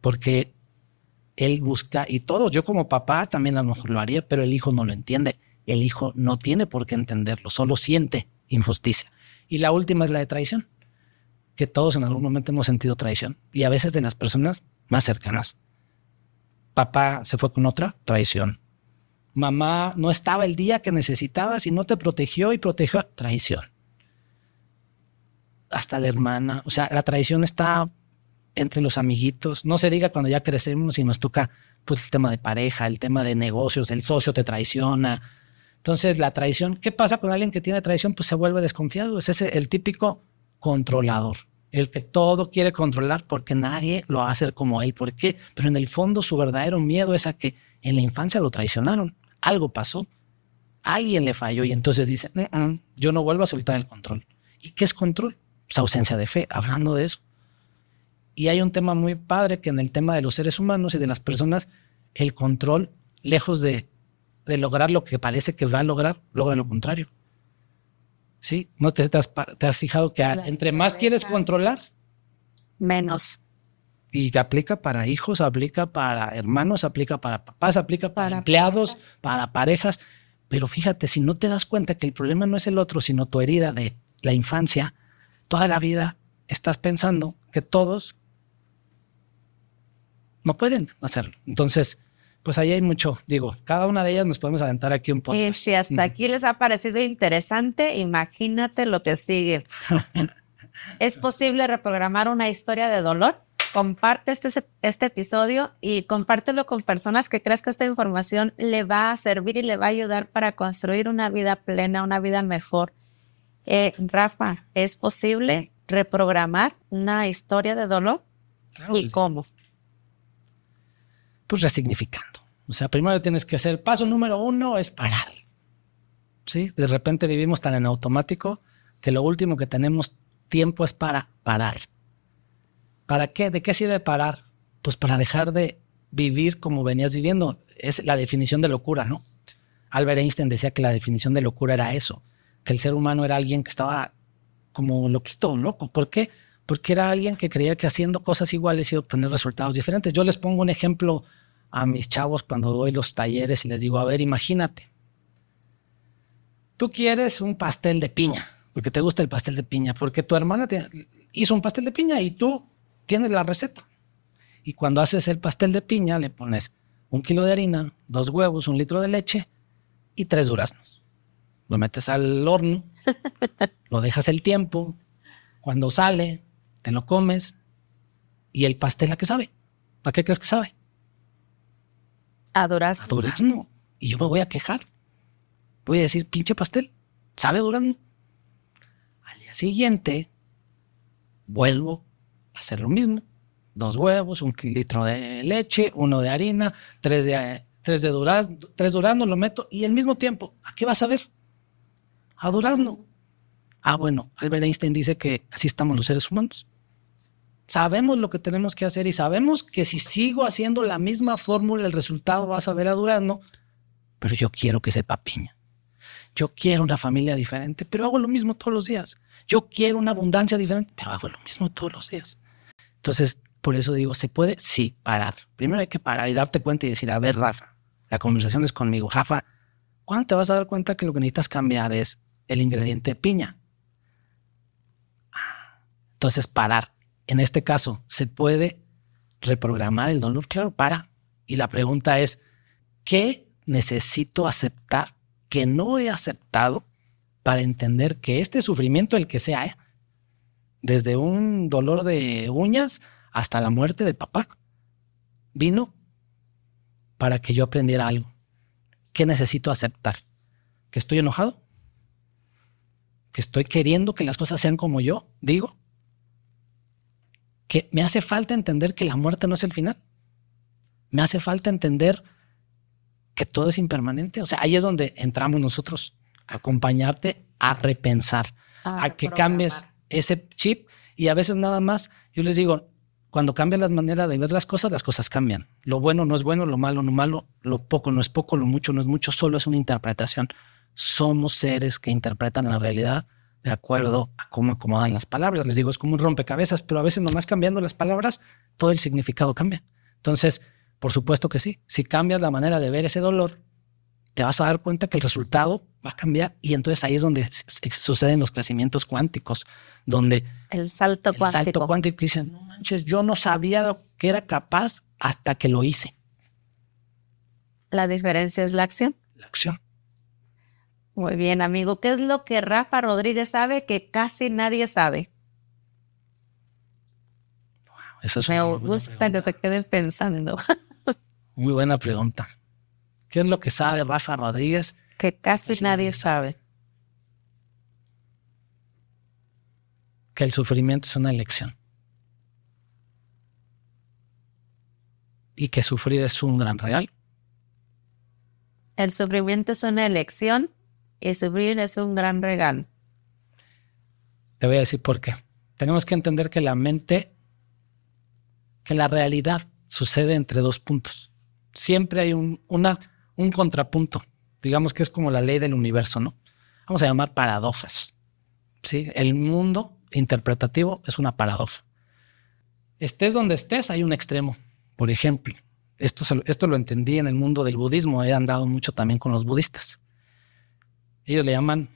porque él busca, y todo, yo como papá también a lo mejor lo haría, pero el hijo no lo entiende. El hijo no tiene por qué entenderlo, solo siente injusticia. Y la última es la de traición, que todos en algún momento hemos sentido traición y a veces de las personas más cercanas. Papá se fue con otra, traición. Mamá no estaba el día que necesitabas y no te protegió y protegió, traición. Hasta la hermana, o sea, la traición está entre los amiguitos. No se diga cuando ya crecemos y nos toca pues el tema de pareja, el tema de negocios, el socio te traiciona. Entonces, la traición, ¿qué pasa con alguien que tiene traición? Pues se vuelve desconfiado. Es el típico controlador, el que todo quiere controlar porque nadie lo va a hacer como él. ¿Por qué? Pero en el fondo su verdadero miedo es a que en la infancia lo traicionaron. Algo pasó, alguien le falló y entonces dice, yo no vuelvo a soltar el control. ¿Y qué es control? Pues ausencia de fe, hablando de eso. Y hay un tema muy padre que en el tema de los seres humanos y de las personas, el control, lejos de lograr lo que parece que va a lograr, logra lo contrario. ¿Sí? ¿No te has fijado que entre más quieres controlar, menos? Y aplica para hijos, aplica para hermanos, aplica para papás, aplica para empleados, parejas. Para parejas. Pero fíjate, si no te das cuenta que el problema no es el otro, sino tu herida de la infancia, toda la vida estás pensando que todos no pueden hacerlo. Entonces, pues ahí hay mucho. Digo, cada una de ellas nos podemos aventar aquí un poco. Y si hasta aquí les ha parecido interesante, imagínate lo que sigue. ¿Es posible reprogramar una historia de dolor? Comparte este episodio y compártelo con personas que creas que esta información le va a servir y le va a ayudar para construir una vida plena, una vida mejor. Rafa, ¿es posible reprogramar una historia de dolor? Claro. ¿Y cómo? Pues resignificando. O sea, primero tienes que hacer, paso número 1 es parar. ¿Sí? De repente vivimos tan en automático que lo último que tenemos tiempo es para parar. ¿Para qué? ¿De qué sirve parar? Pues para dejar de vivir como venías viviendo. Es la definición de locura, ¿no? Albert Einstein decía que la definición de locura era eso, que el ser humano era alguien que estaba como loquito, loco. ¿Por qué? Porque era alguien que creía que haciendo cosas iguales iba a obtener resultados diferentes. Yo les pongo un ejemplo a mis chavos cuando doy los talleres y les digo, a ver, imagínate, tú quieres un pastel de piña, porque te gusta el pastel de piña, porque tu hermana hizo un pastel de piña y tú tienes la receta. Y cuando haces el pastel de piña, le pones 1 kilo de harina, 2 huevos, 1 litro de leche y 3 duraznos. Lo metes al horno, lo dejas el tiempo, cuando sale, te lo comes y el pastel, ¿a qué sabe? ¿A qué crees que sabe? A durazno. A durazno. Y yo me voy a quejar. Voy a decir, pinche pastel, ¿sabe a durazno? Al día siguiente vuelvo a hacer lo mismo. 2 huevos, 1 litro de leche, 1 de harina, 3 de durazno, lo meto y al mismo tiempo, ¿a qué vas a ver? A durazno. Bueno, Albert Einstein dice que así estamos los seres humanos. Sabemos lo que tenemos que hacer y sabemos que si sigo haciendo la misma fórmula, el resultado va a saber a durazno, pero yo quiero que sepa piña. Yo quiero una familia diferente, pero hago lo mismo todos los días. Yo quiero una abundancia diferente, pero hago lo mismo todos los días. Entonces, por eso digo, ¿se puede? Sí, parar. Primero hay que parar y darte cuenta y decir, a ver, Rafa, la conversación es conmigo. Rafa, ¿cuándo te vas a dar cuenta que lo que necesitas cambiar es el ingrediente piña? Entonces, parar. En este caso, ¿se puede reprogramar el dolor? Claro, para. Y la pregunta es, ¿qué necesito aceptar que no he aceptado para entender que este sufrimiento, el que sea, desde un dolor de uñas hasta la muerte de papá, vino para que yo aprendiera algo? ¿Qué necesito aceptar? ¿Que estoy enojado? ¿Que estoy queriendo que las cosas sean como yo digo? ¿Que me hace falta entender que la muerte no es el final? ¿Me hace falta entender que todo es impermanente? O sea, ahí es donde entramos nosotros, a acompañarte a repensar, a que cambies ese chip. Y a veces nada más, yo les digo, cuando cambian las maneras de ver las cosas cambian. Lo bueno no es bueno, lo malo no es malo, lo poco no es poco, lo mucho no es mucho, solo es una interpretación. Somos seres que interpretan la realidad de acuerdo a cómo acomodan las palabras. Les digo, es como un rompecabezas, pero a veces nomás cambiando las palabras, todo el significado cambia. Entonces, por supuesto que sí. Si cambias la manera de ver ese dolor, te vas a dar cuenta que el resultado va a cambiar y entonces ahí es donde suceden los crecimientos cuánticos, donde el salto cuántico. Dicen, no manches, yo no sabía que era capaz hasta que lo hice. La diferencia es la acción. La acción. Muy bien, amigo. ¿Qué es lo que Rafa Rodríguez sabe que casi nadie sabe? Wow, esa es Me gusta que te quedes pensando. Muy buena pregunta. ¿Qué es lo que sabe Rafa Rodríguez? Que casi nadie sabe. Que el sufrimiento es una elección. Y que sufrir es un gran regalo. El sufrimiento es una elección y sufrir es un gran regalo. Te voy a decir por qué. Tenemos que entender que la mente, que la realidad sucede entre 2 puntos. Siempre hay un contrapunto. Digamos que es como la ley del universo, ¿no? Vamos a llamar paradojas. ¿Sí? El mundo interpretativo es una paradoja. Estés donde estés, hay un extremo. Por ejemplo, esto lo entendí en el mundo del budismo. He andado mucho también con los budistas. Ellos le llaman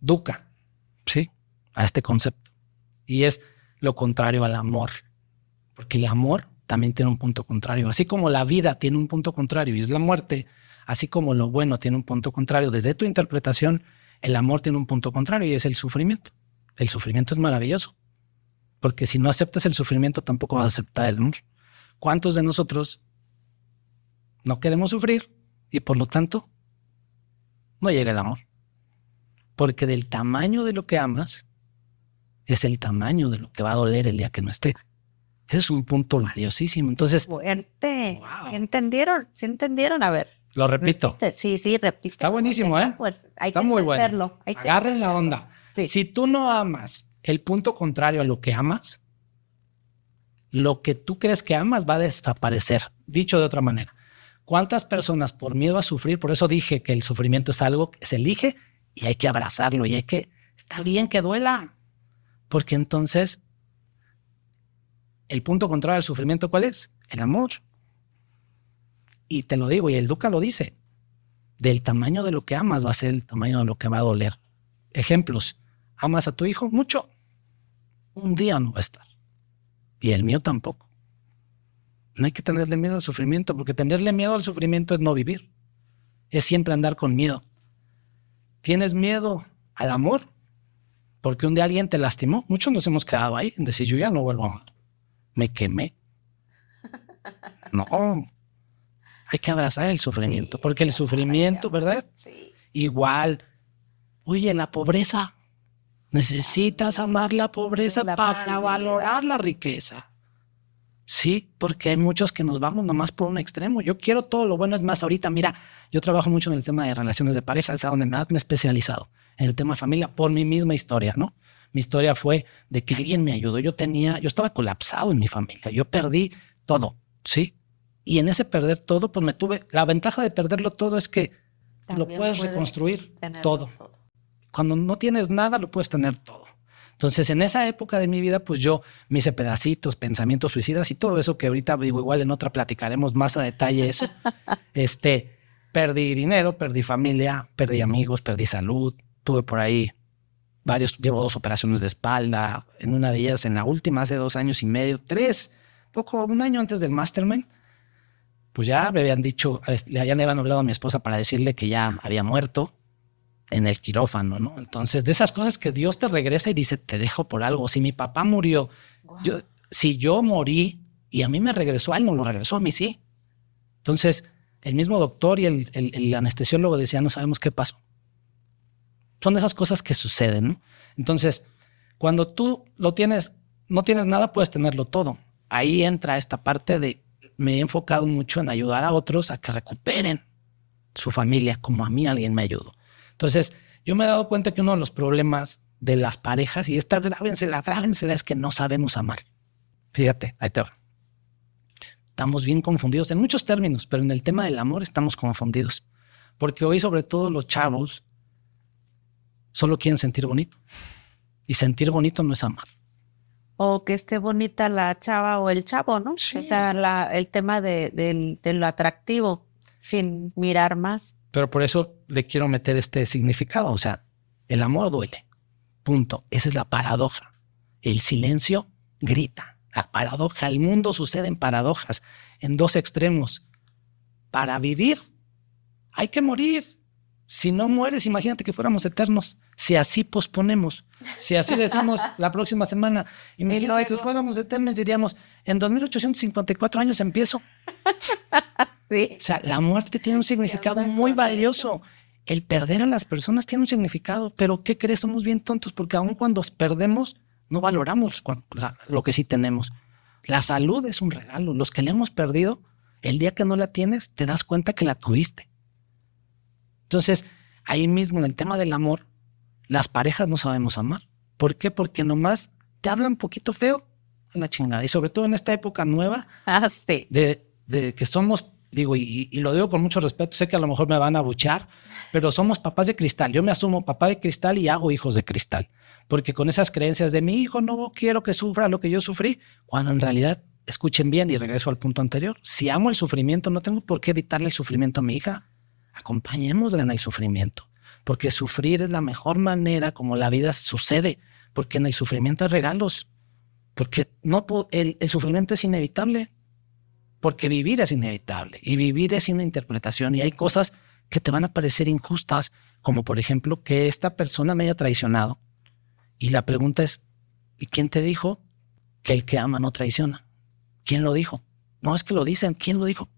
dukkha, ¿sí? A este concepto. Y es lo contrario al amor. Porque el amor también tiene un punto contrario. Así como la vida tiene un punto contrario y es la muerte, así como lo bueno tiene un punto contrario, desde tu interpretación, el amor tiene un punto contrario y es el sufrimiento. El sufrimiento es maravilloso. Porque si no aceptas el sufrimiento, tampoco vas a aceptar el amor. ¿Cuántos de nosotros no queremos sufrir y por lo tanto no llega el amor? Porque del tamaño de lo que amas es el tamaño de lo que va a doler el día que no esté. Ese es un punto valiosísimo. Entonces, fuerte. Wow. ¿Entendieron? ¿Sí entendieron? A ver. Lo repito. Repite. Sí, repite. Está buenísimo, ¿eh? Está muy bueno. Agarren la onda. Sí. Si tú no amas el punto contrario a lo que amas, lo que tú crees que amas va a desaparecer. Dicho de otra manera, ¿cuántas personas por miedo a sufrir? Por eso dije que el sufrimiento es algo que se elige y hay que abrazarlo y está bien que duela. Porque entonces, el punto contrario al sufrimiento, ¿cuál es? El amor. Y te lo digo, y el Dukkha lo dice, del tamaño de lo que amas va a ser el tamaño de lo que va a doler. Ejemplos, ¿amas a tu hijo? Mucho. Un día no va a estar. Y el mío tampoco. No hay que tenerle miedo al sufrimiento, porque tenerle miedo al sufrimiento es no vivir. Es siempre andar con miedo. ¿Tienes miedo al amor? Porque un día alguien te lastimó. Muchos nos hemos quedado ahí en decir, yo ya no vuelvo a amar. Me quemé. No. Hay que abrazar el sufrimiento, porque el sufrimiento, ¿verdad? Sí. Igual. Oye, la pobreza. Necesitas amar la pobreza para valorar la riqueza. Sí, porque hay muchos que nos vamos nomás por un extremo. Yo quiero todo lo bueno. Es más, ahorita, mira, yo trabajo mucho en el tema de relaciones de pareja, es a donde me he especializado, en el tema de familia, por mi misma historia, ¿no? Mi historia fue de que alguien me ayudó. Yo estaba colapsado en mi familia. Yo perdí todo, ¿sí? Y en ese perder todo, pues la ventaja de perderlo todo es que también lo puedes reconstruir todo. Cuando no tienes nada, lo puedes tener todo. Entonces, en esa época de mi vida, pues yo me hice pedacitos, pensamientos suicidas y todo eso que ahorita digo, igual en otra platicaremos más a detalle eso. Perdí dinero, perdí familia, perdí amigos, perdí salud. Tuve por ahí llevo 2 operaciones de espalda. En una de ellas, en la última, hace 2 años y medio, 3, un año antes del Mastermind, pues ya me habían dicho, ya me habían hablado a mi esposa para decirle que ya había muerto en el quirófano, ¿no? Entonces, de esas cosas que Dios te regresa y dice, te dejo por algo. Si mi papá murió, wow. Si yo morí y a mí me regresó, a él no lo regresó, a mí sí. Entonces, el mismo doctor y el anestesiólogo decían, no sabemos qué pasó. Son de esas cosas que suceden, ¿no? Entonces, cuando tú no tienes nada, puedes tenerlo todo. Ahí entra esta parte de, me he enfocado mucho en ayudar a otros a que recuperen su familia, como a mí alguien me ayudó. Entonces, yo me he dado cuenta que uno de los problemas de las parejas, y esta grábensela, es que no sabemos amar. Fíjate, ahí te va. Estamos bien confundidos en muchos términos, pero en el tema del amor estamos confundidos. Porque hoy, sobre todo los chavos, solo quieren sentir bonito. Y sentir bonito no es amar. O que esté bonita la chava o el chavo, ¿no? Sí. O sea, el tema de lo atractivo, sin mirar más. Pero por eso le quiero meter este significado. O sea, el amor duele. Punto. Esa es la paradoja. El silencio grita. La paradoja. El mundo sucede en paradojas, en 2 extremos. Para vivir hay que morir. Si no mueres, imagínate que fuéramos eternos. Si así posponemos, si así decimos la próxima semana, imagínate que fuéramos eternos, diríamos, en 2854 años empiezo. Sí. O sea, la muerte tiene un significado muy valioso. El perder a las personas tiene un significado, pero ¿qué crees? Somos bien tontos porque aun cuando perdemos, no valoramos lo que sí tenemos. La salud es un regalo. Los que le hemos perdido, el día que no la tienes, te das cuenta que la tuviste. Entonces, ahí mismo en el tema del amor, las parejas no sabemos amar. ¿Por qué? Porque nomás te hablan un poquito feo en la chingada. Y sobre todo en esta época nueva Sí. de que somos, digo, y lo digo con mucho respeto, sé que a lo mejor me van a abuchear, pero somos papás de cristal. Yo me asumo papá de cristal y hago hijos de cristal. Porque con esas creencias de mi hijo no quiero que sufra lo que yo sufrí, cuando en realidad, escuchen bien y regreso al punto anterior, si amo el sufrimiento, no tengo por qué evitarle el sufrimiento a mi hija. Acompañémosla en el sufrimiento, porque sufrir es la mejor manera como la vida sucede, porque en el sufrimiento hay regalos, porque el sufrimiento es inevitable, porque vivir es inevitable y vivir es una interpretación y hay cosas que te van a parecer injustas, como por ejemplo que esta persona me haya traicionado y la pregunta es, ¿y quién te dijo que el que ama no traiciona? ¿Quién lo dijo? No, es que lo dicen, ¿quién lo dijo?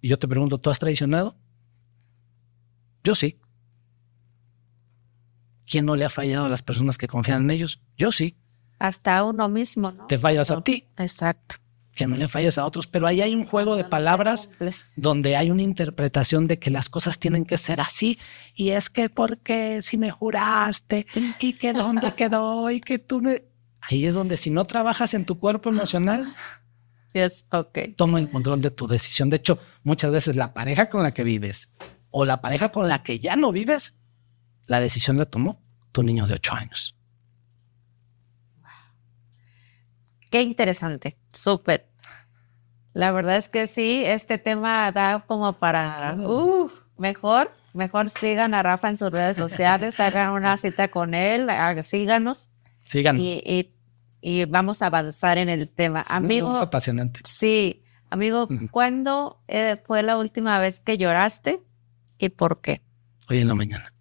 Y yo te pregunto, ¿tú has traicionado? Yo sí. ¿Quién no le ha fallado a las personas que confían en ellos? Yo sí. Hasta uno mismo, ¿no? Te fallas a ti. Exacto. Que no le falles a otros. Pero ahí hay un juego de palabras donde hay una interpretación de que las cosas tienen que ser así. Y es que porque si me juraste y que dónde quedó y que tú... Ahí es donde si no trabajas en tu cuerpo emocional, toma el control de tu decisión. De hecho, muchas veces la pareja con la que vives o la pareja con la que ya no vives, la decisión la tomó tu niño de 8 años. Qué interesante, súper. La verdad es que sí, este tema da como para, mejor sigan a Rafa en sus redes sociales, hagan una cita con él, síganos. Síganos. Y vamos a avanzar en el tema. Sí, amigo, muy apasionante. Sí, amigo, ¿cuándo fue la última vez que lloraste y por qué? Hoy en la mañana.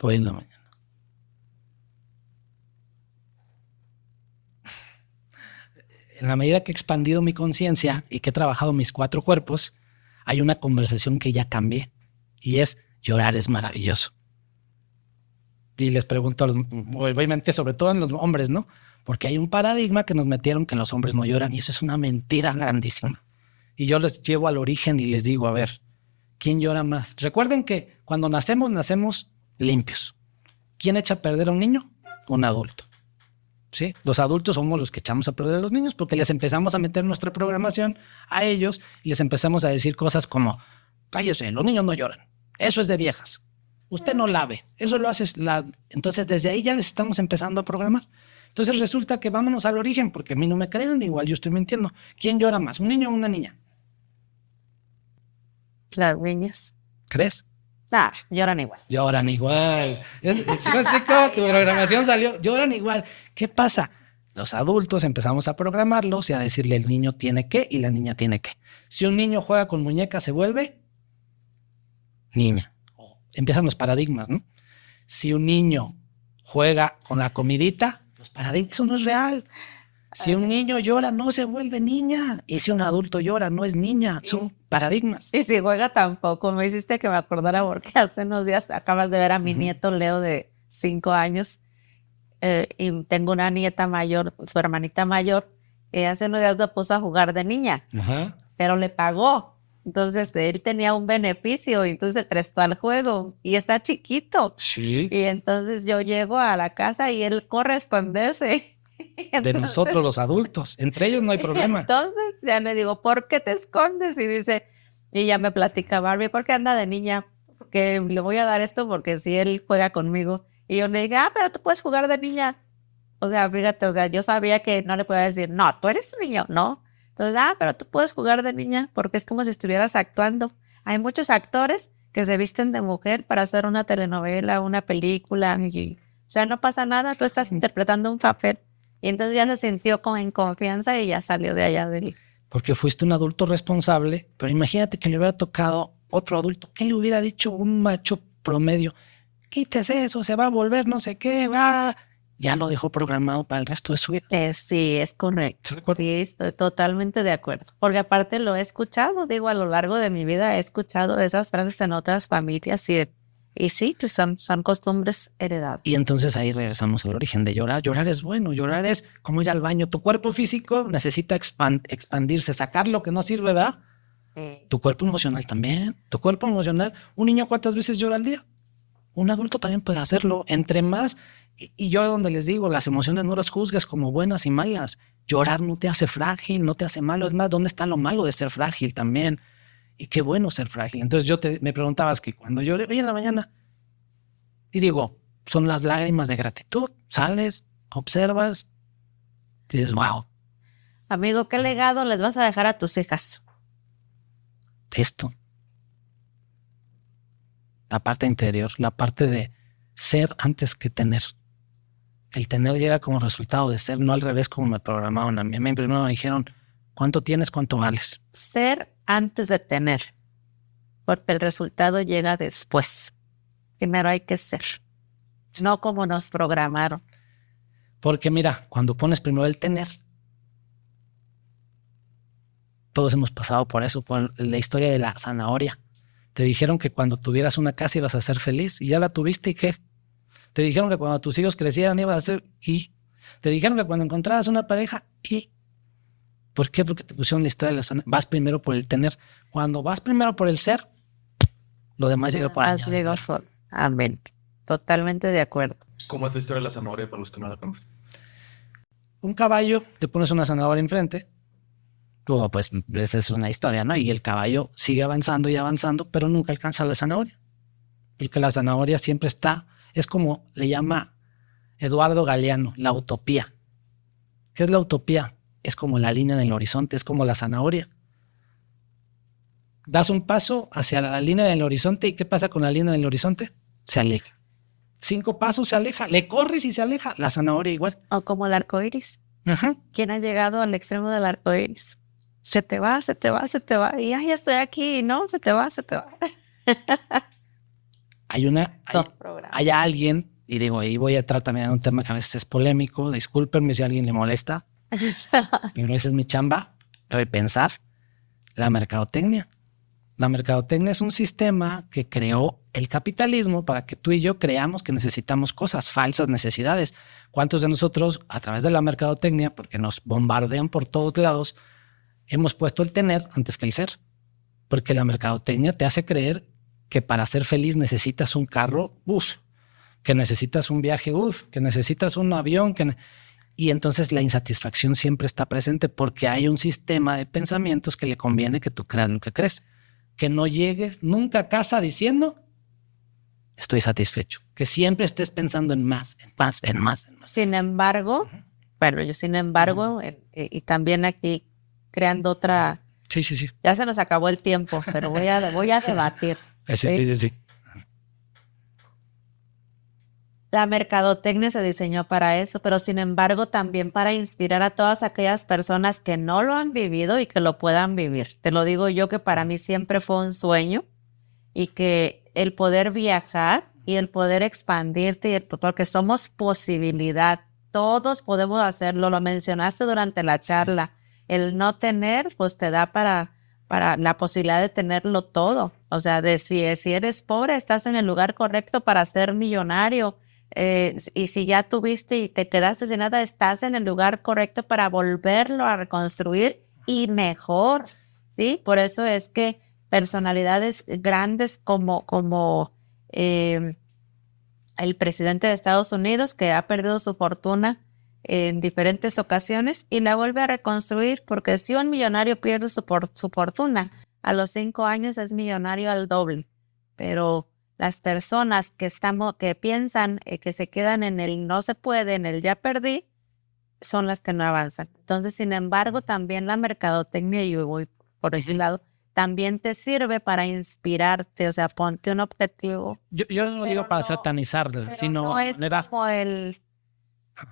Hoy en la mañana. En la medida que he expandido mi conciencia y que he trabajado mis 4 cuerpos, hay una conversación que ya cambié y es llorar es maravilloso. Y les pregunto, obviamente, sobre todo en los hombres, ¿no? Porque hay un paradigma que nos metieron que los hombres no lloran y eso es una mentira grandísima. Y yo les llevo al origen y les digo, a ver, ¿quién llora más? Recuerden que cuando nacemos limpios. ¿Quién echa a perder a un niño? Un adulto. ¿Sí? Los adultos somos los que echamos a perder a los niños porque les empezamos a meter nuestra programación a ellos y les empezamos a decir cosas como, cállese, los niños no lloran. Eso es de viejas. Usted no lave. Eso lo haces. Entonces, desde ahí ya les estamos empezando a programar. Entonces, resulta que vámonos al origen, porque a mí no me creen, igual yo estoy mintiendo. ¿Quién llora más, un niño o una niña? Las niñas. ¿Crees? Lloran igual. Lloran igual. ¿Sí me explico? Tu programación salió. Lloran igual. ¿Qué pasa? Los adultos empezamos a programarlos y a decirle el niño tiene que y la niña tiene que. Si un niño juega con muñecas, se vuelve niña. Empiezan los paradigmas, ¿no? Si un niño juega con la comidita, los paradigmas, eso no es real. Si un niño llora, no se vuelve niña. Y si un adulto llora, no es niña. Son paradigmas. Y si juega tampoco. Me hiciste que me acordara porque hace unos días acabas de ver a mi nieto Leo de 5 años. Y tengo una nieta mayor, su hermanita mayor. Y hace unos días lo puso a jugar de niña. Pero le pagó. Entonces él tenía un beneficio y entonces se prestó al juego y está chiquito. Sí. Y entonces yo llego a la casa y él corre a esconderse. Entonces, de nosotros los adultos, entre ellos no hay problema. Entonces ya le digo, ¿por qué te escondes? Y dice, y ya me platica Barbie, ¿por qué anda de niña? Porque le voy a dar esto porque si él juega conmigo. Y yo le digo, pero tú puedes jugar de niña. O sea, fíjate, o sea, yo sabía que no le podía decir, no, tú eres un niño, ¿no? Entonces, pero tú puedes jugar de niña porque es como si estuvieras actuando. Hay muchos actores que se visten de mujer para hacer una telenovela, una película. O sea, no pasa nada, tú estás interpretando un papel. Y entonces ya se sintió en confianza y ya salió de allá de él. Porque fuiste un adulto responsable, pero imagínate que le hubiera tocado otro adulto. ¿Qué le hubiera dicho un macho promedio? Quítese eso, se va a volver no sé qué, va... Ya lo dejó programado para el resto de su vida. Sí, es correcto. Sí, estoy totalmente de acuerdo. Porque aparte lo he escuchado, digo, a lo largo de mi vida he escuchado esas frases en otras familias y sí, son costumbres heredadas. Y entonces ahí regresamos al origen de llorar. Llorar es bueno, llorar es como ir al baño. Tu cuerpo físico necesita expandirse, sacar lo que no sirve, ¿verdad? Tu cuerpo emocional también. Tu cuerpo emocional. ¿Un niño cuántas veces llora al día? Un adulto también puede hacerlo. Entre más... Y yo donde les digo, las emociones no las juzgues como buenas y malas. Llorar no te hace frágil, no te hace malo. Es más, ¿dónde está lo malo de ser frágil también? Y qué bueno ser frágil. Entonces me preguntabas que cuando lloré, hoy en la mañana, y digo, son las lágrimas de gratitud. Sales, observas, y dices, wow. Amigo, ¿qué legado les vas a dejar a tus hijas? Esto. La parte interior, la parte de ser antes que tener. El tener llega como resultado de ser, no al revés como me programaron a mí. A mí primero me dijeron, ¿cuánto tienes, cuánto vales? Ser antes de tener, porque el resultado llega después. Primero hay que ser, no como nos programaron. Porque mira, cuando pones primero el tener, todos hemos pasado por eso, por la historia de la zanahoria. Te dijeron que cuando tuvieras una casa ibas a ser feliz y ya la tuviste y ¿qué? Te dijeron que cuando tus hijos crecieran ibas a ser y te dijeron que cuando encontraras una pareja y ¿por qué? Porque te pusieron la historia de la zanahoria. Vas primero por el tener. Cuando vas primero por el ser, lo demás llega por añadir. Llegó solo. Amén. Totalmente de acuerdo. ¿Cómo es la historia de la zanahoria para los que no la conocen? Un caballo, te pones una zanahoria enfrente. Pues esa es una historia, ¿no? Y el caballo sigue avanzando y avanzando, pero nunca alcanza la zanahoria. Porque la zanahoria siempre está, es como le llama Eduardo Galeano, la utopía. ¿Qué es la utopía? Es como la línea del horizonte, es como la zanahoria. Das un paso hacia la línea del horizonte y ¿qué pasa con la línea del horizonte? Se aleja. 5 pasos se aleja, le corres y se aleja. La zanahoria igual. O como el arco iris. ¿Quién ha llegado al extremo del arco iris? Se te va, se te va, se te va. Y ya estoy aquí. No, se te va, se te va. Hay alguien, y digo, ahí voy a entrar también en un tema que a veces es polémico. Discúlpenme si a alguien le molesta. Pero esa es mi chamba, repensar la mercadotecnia. La mercadotecnia es un sistema que creó el capitalismo para que tú y yo creamos que necesitamos cosas, falsas necesidades. ¿Cuántos de nosotros, a través de la mercadotecnia, porque nos bombardean por todos lados, hemos puesto el tener antes que el ser? Porque la mercadotecnia te hace creer que para ser feliz necesitas un carro, que necesitas un viaje, que necesitas un avión, y entonces la insatisfacción siempre está presente porque hay un sistema de pensamientos que le conviene que tú creas lo que crees. Que no llegues nunca a casa diciendo estoy satisfecho. Que siempre estés pensando en más, en más, en más, en más. Sin embargo, y también aquí creando otra... Sí. Ya se nos acabó el tiempo, pero voy a debatir. Sí. La mercadotecnia se diseñó para eso, pero sin embargo también para inspirar a todas aquellas personas que no lo han vivido y que lo puedan vivir. Te lo digo yo, que para mí siempre fue un sueño, y que el poder viajar y el poder expandirte, porque somos posibilidad, todos podemos hacerlo. Lo mencionaste durante la charla. El no tener, pues te da para la posibilidad de tenerlo todo. O sea, si eres pobre, estás en el lugar correcto para ser millonario. Y si ya tuviste y te quedaste sin nada, estás en el lugar correcto para volverlo a reconstruir y mejor, ¿sí? Por eso es que personalidades grandes como el presidente de Estados Unidos, que ha perdido su fortuna en diferentes ocasiones y la vuelve a reconstruir, porque si un millonario pierde su fortuna, a los 5 años es millonario al doble. Pero las personas que piensan que se quedan en el no se puede, en el ya perdí, son las que no avanzan. Entonces, sin embargo, también la mercadotecnia, y yo voy por ese lado, también te sirve para inspirarte. O sea, ponte un objetivo. Yo no digo para satanizarla, sino no es como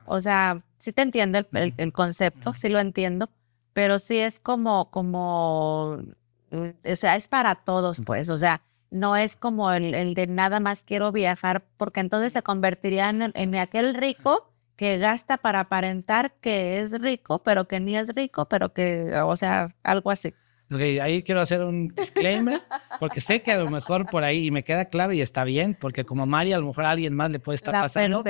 o sea, sí te entiendo el concepto, sí lo entiendo, pero sí es como, o sea, es para todos, pues. O sea, no es como el de nada más quiero viajar, porque entonces se convertiría en aquel rico que gasta para aparentar que es rico, pero que ni es rico, pero que, o sea, algo así. Okay, ahí quiero hacer un disclaimer, porque sé que a lo mejor por ahí, y me queda claro y está bien, porque como Mari, a lo mejor a alguien más le puede estar pasando.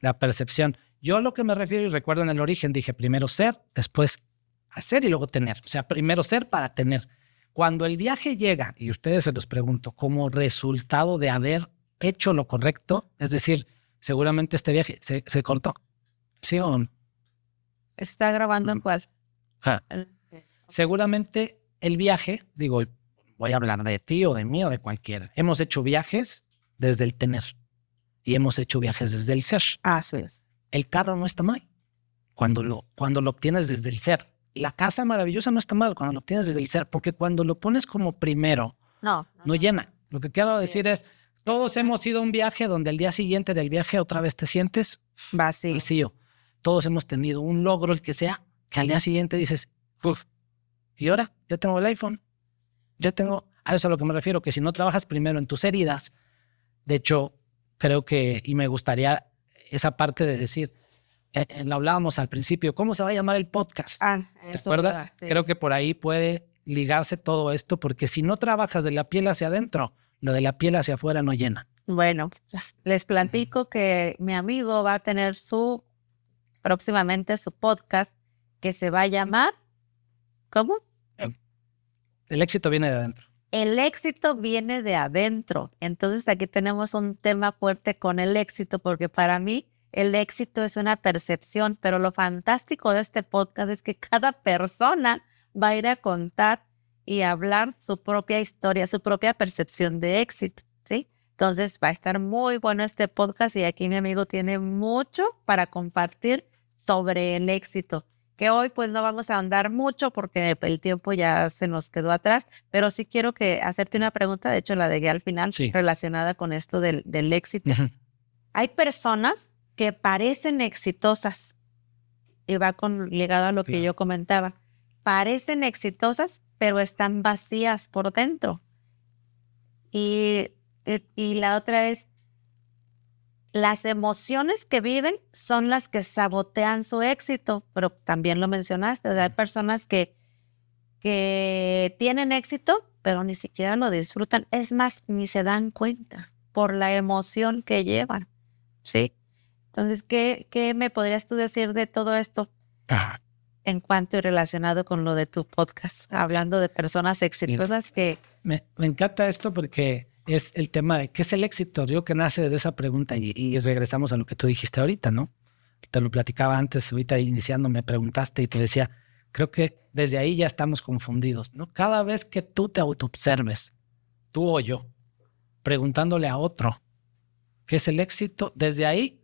La percepción. Yo lo que me refiero, y recuerdo en el origen, dije primero ser, después hacer y luego tener. O sea, primero ser para tener. Cuando el viaje llega, y ustedes se los pregunto, como resultado de haber hecho lo correcto, es decir, seguramente este viaje se cortó. ¿Sí o no? ¿Está grabando en cuál? Seguramente el viaje, digo, voy a hablar de ti o de mí o de cualquiera. Hemos hecho viajes desde el tener y hemos hecho viajes desde el ser. Así es. El carro no está mal cuando lo obtienes desde el ser. La casa maravillosa no está mal cuando lo obtienes desde el ser, porque cuando lo pones como primero, no llena. Lo que quiero decir es, todos hemos ido a un viaje donde al día siguiente del viaje otra vez te sientes vacío. Todos hemos tenido un logro, el que sea, que al día siguiente dices, ¡puf! Y ahora ya tengo el iPhone, a eso es a lo que me refiero, que si no trabajas primero en tus heridas, de hecho, creo que, y me gustaría esa parte de decir, lo hablábamos al principio, ¿cómo se va a llamar el podcast? ¿Te acuerdas? Sí. Creo que por ahí puede ligarse todo esto, porque si no trabajas de la piel hacia adentro, lo de la piel hacia afuera no llena. Bueno, les platico que mi amigo va a tener próximamente su podcast, que se va a llamar, ¿cómo? El éxito viene de adentro. El éxito viene de adentro. Entonces aquí tenemos un tema fuerte con el éxito, porque para mí el éxito es una percepción, pero lo fantástico de este podcast es que cada persona va a ir a contar y hablar su propia historia, su propia percepción de éxito, ¿sí? Entonces va a estar muy bueno este podcast, y aquí mi amigo tiene mucho para compartir sobre el éxito, que hoy pues no vamos a ahondar mucho porque el tiempo ya se nos quedó atrás, pero sí quiero hacerte una pregunta, de hecho la dejé al final, relacionada con esto del éxito. Hay personas que parecen exitosas, y va ligado a lo que yo comentaba, parecen exitosas, pero están vacías por dentro. Y la otra es, las emociones que viven son las que sabotean su éxito, pero también lo mencionaste, hay personas que tienen éxito, pero ni siquiera lo disfrutan, es más, ni se dan cuenta. por la emoción que llevan, ¿sí? Entonces, ¿qué me podrías tú decir de todo esto en cuanto y relacionado con lo de tu podcast? Hablando de personas exitosas que... Me encanta esto porque es el tema de qué es el éxito. Digo que nace desde esa pregunta y regresamos a lo que tú dijiste ahorita, ¿no? Te lo platicaba antes, ahorita iniciando me preguntaste y te decía, creo que desde ahí ya estamos confundidos, ¿no? Cada vez que tú te autoobserves, tú o yo, preguntándole a otro qué es el éxito, desde ahí,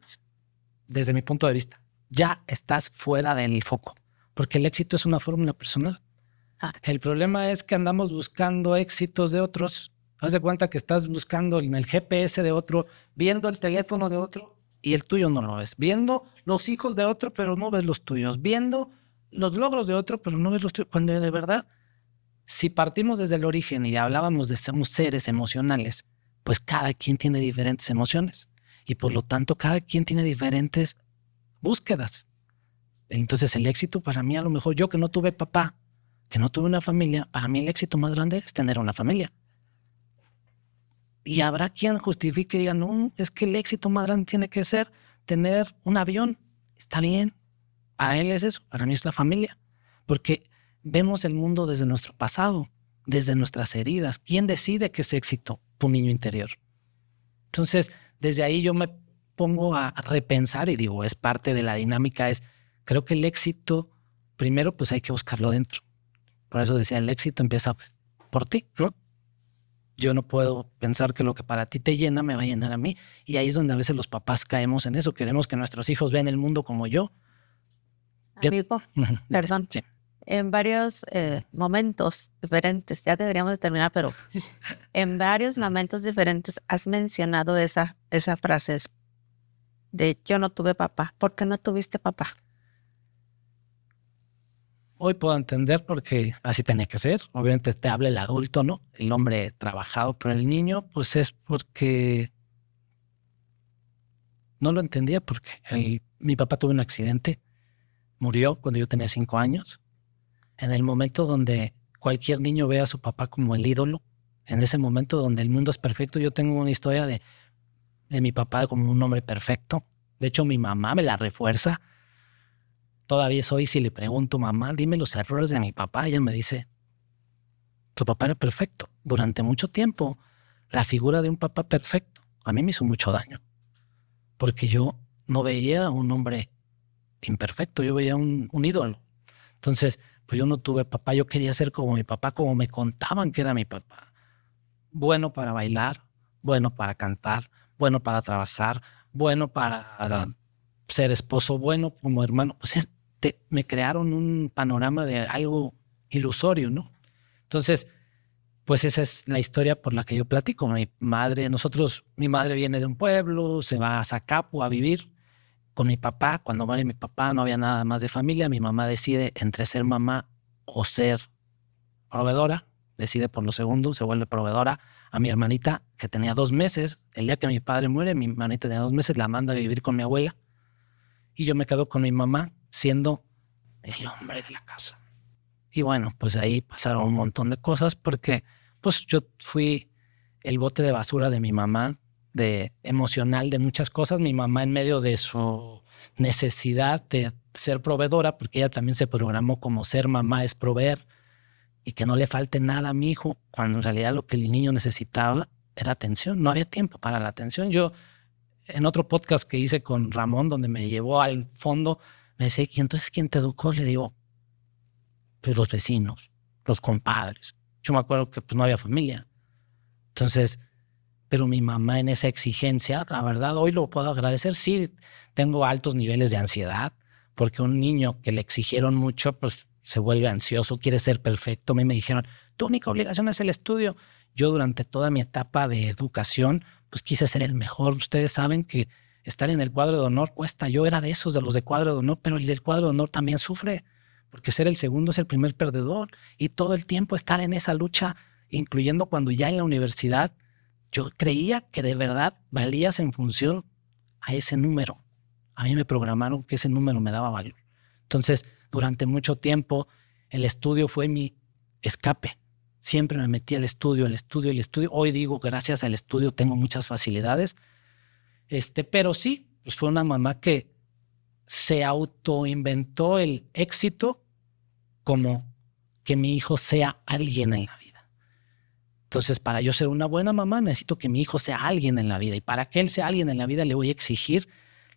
desde mi punto de vista, ya estás fuera del foco, porque el éxito es una fórmula personal. El problema es que andamos buscando éxitos de otros. Haz de cuenta que estás buscando en el GPS de otro, viendo el teléfono de otro y el tuyo no lo ves. Viendo los hijos de otro, pero no ves los tuyos. Viendo los logros de otro, pero no ves los tuyos. Cuando de verdad, si partimos desde el origen y hablábamos de somos seres emocionales, pues cada quien tiene diferentes emociones y por lo tanto cada quien tiene diferentes búsquedas. Entonces el éxito para mí, a lo mejor yo que no tuve papá, que no tuve una familia, para mí el éxito más grande es tener una familia. Y habrá quien justifique y diga, no, es que el éxito más grande tiene que ser tener un avión. Está bien, para él es eso, para mí es la familia. Porque vemos el mundo desde nuestro pasado, desde nuestras heridas. ¿Quién decide qué es éxito? Tu niño interior. Entonces, desde ahí yo me pongo a repensar y digo, es parte de la dinámica, creo que el éxito, primero pues hay que buscarlo dentro. Por eso decía, el éxito empieza por ti, ¿no? Yo no puedo pensar que lo que para ti te llena me va a llenar a mí. Y ahí es donde a veces los papás caemos en eso. Queremos que nuestros hijos vean el mundo como yo. Amigo, perdón. Sí. En varios momentos diferentes, ya deberíamos de terminar, pero en varios momentos diferentes has mencionado esa frase de yo no tuve papá. ¿Por qué no tuviste papá? Hoy puedo entender porque así tenía que ser. Obviamente te habla el adulto, ¿no? El hombre trabajado, pero el niño, pues es porque no lo entendía porque mi papá tuvo un accidente, murió cuando yo tenía 5 años. En el momento donde cualquier niño ve a su papá como el ídolo, en ese momento donde el mundo es perfecto, yo tengo una historia de mi papá como un hombre perfecto. De hecho, mi mamá me la refuerza. Todavía hoy, si le pregunto, mamá, dime los errores de mi papá, ella me dice, tu papá era perfecto. Durante mucho tiempo, la figura de un papá perfecto a mí me hizo mucho daño, porque yo no veía a un hombre imperfecto, yo veía un ídolo. Entonces, pues yo no tuve papá, yo quería ser como mi papá, como me contaban que era mi papá. Bueno para bailar, bueno para cantar, bueno para trabajar, bueno para ser esposo, bueno como hermano. Pues me crearon un panorama de algo ilusorio, ¿no? Entonces, pues esa es la historia por la que yo platico. Mi madre viene de un pueblo, se va a Zacapu a vivir con mi papá. Cuando muere mi papá no había nada más de familia. Mi mamá decide entre ser mamá o ser proveedora. Decide por lo segundo, se vuelve proveedora. A mi hermanita, que tenía 2 meses, el día que mi padre muere, mi hermanita tenía 2 meses, la manda a vivir con mi abuela. Y yo me quedo con mi mamá siendo el hombre de la casa. Y bueno, pues ahí pasaron un montón de cosas porque pues yo fui el bote de basura de mi mamá, de emocional, de muchas cosas. Mi mamá, en medio de su necesidad de ser proveedora, porque ella también se programó como ser mamá es proveer y que no le falte nada a mi hijo, cuando en realidad lo que el niño necesitaba era atención. No había tiempo para la atención. Yo, en otro podcast que hice con Ramón, donde me llevó al fondo, me decía, ¿y entonces quién te educó? Le digo, pues los vecinos, los compadres. Yo me acuerdo que pues no había familia. Entonces, pero mi mamá en esa exigencia, la verdad, hoy lo puedo agradecer. Sí, tengo altos niveles de ansiedad, porque un niño que le exigieron mucho, pues se vuelve ansioso, quiere ser perfecto. A mí me dijeron, tu única obligación es el estudio. Yo durante toda mi etapa de educación, pues quise ser el mejor. Ustedes saben que estar en el cuadro de honor cuesta. Yo era de esos, de los de cuadro de honor, pero el del cuadro de honor también sufre, porque ser el segundo es el primer perdedor. Y todo el tiempo estar en esa lucha, incluyendo cuando ya en la universidad, yo creía que de verdad valías en función a ese número. A mí me programaron que ese número me daba valor. Entonces, durante mucho tiempo, el estudio fue mi escape. Siempre me metí al estudio, el estudio, el estudio. Hoy digo, gracias al estudio tengo muchas facilidades. Pero sí, pues fue una mamá que se autoinventó el éxito como que mi hijo sea alguien en la vida. Entonces, para yo ser una buena mamá, necesito que mi hijo sea alguien en la vida. Y para que él sea alguien en la vida, le voy a exigir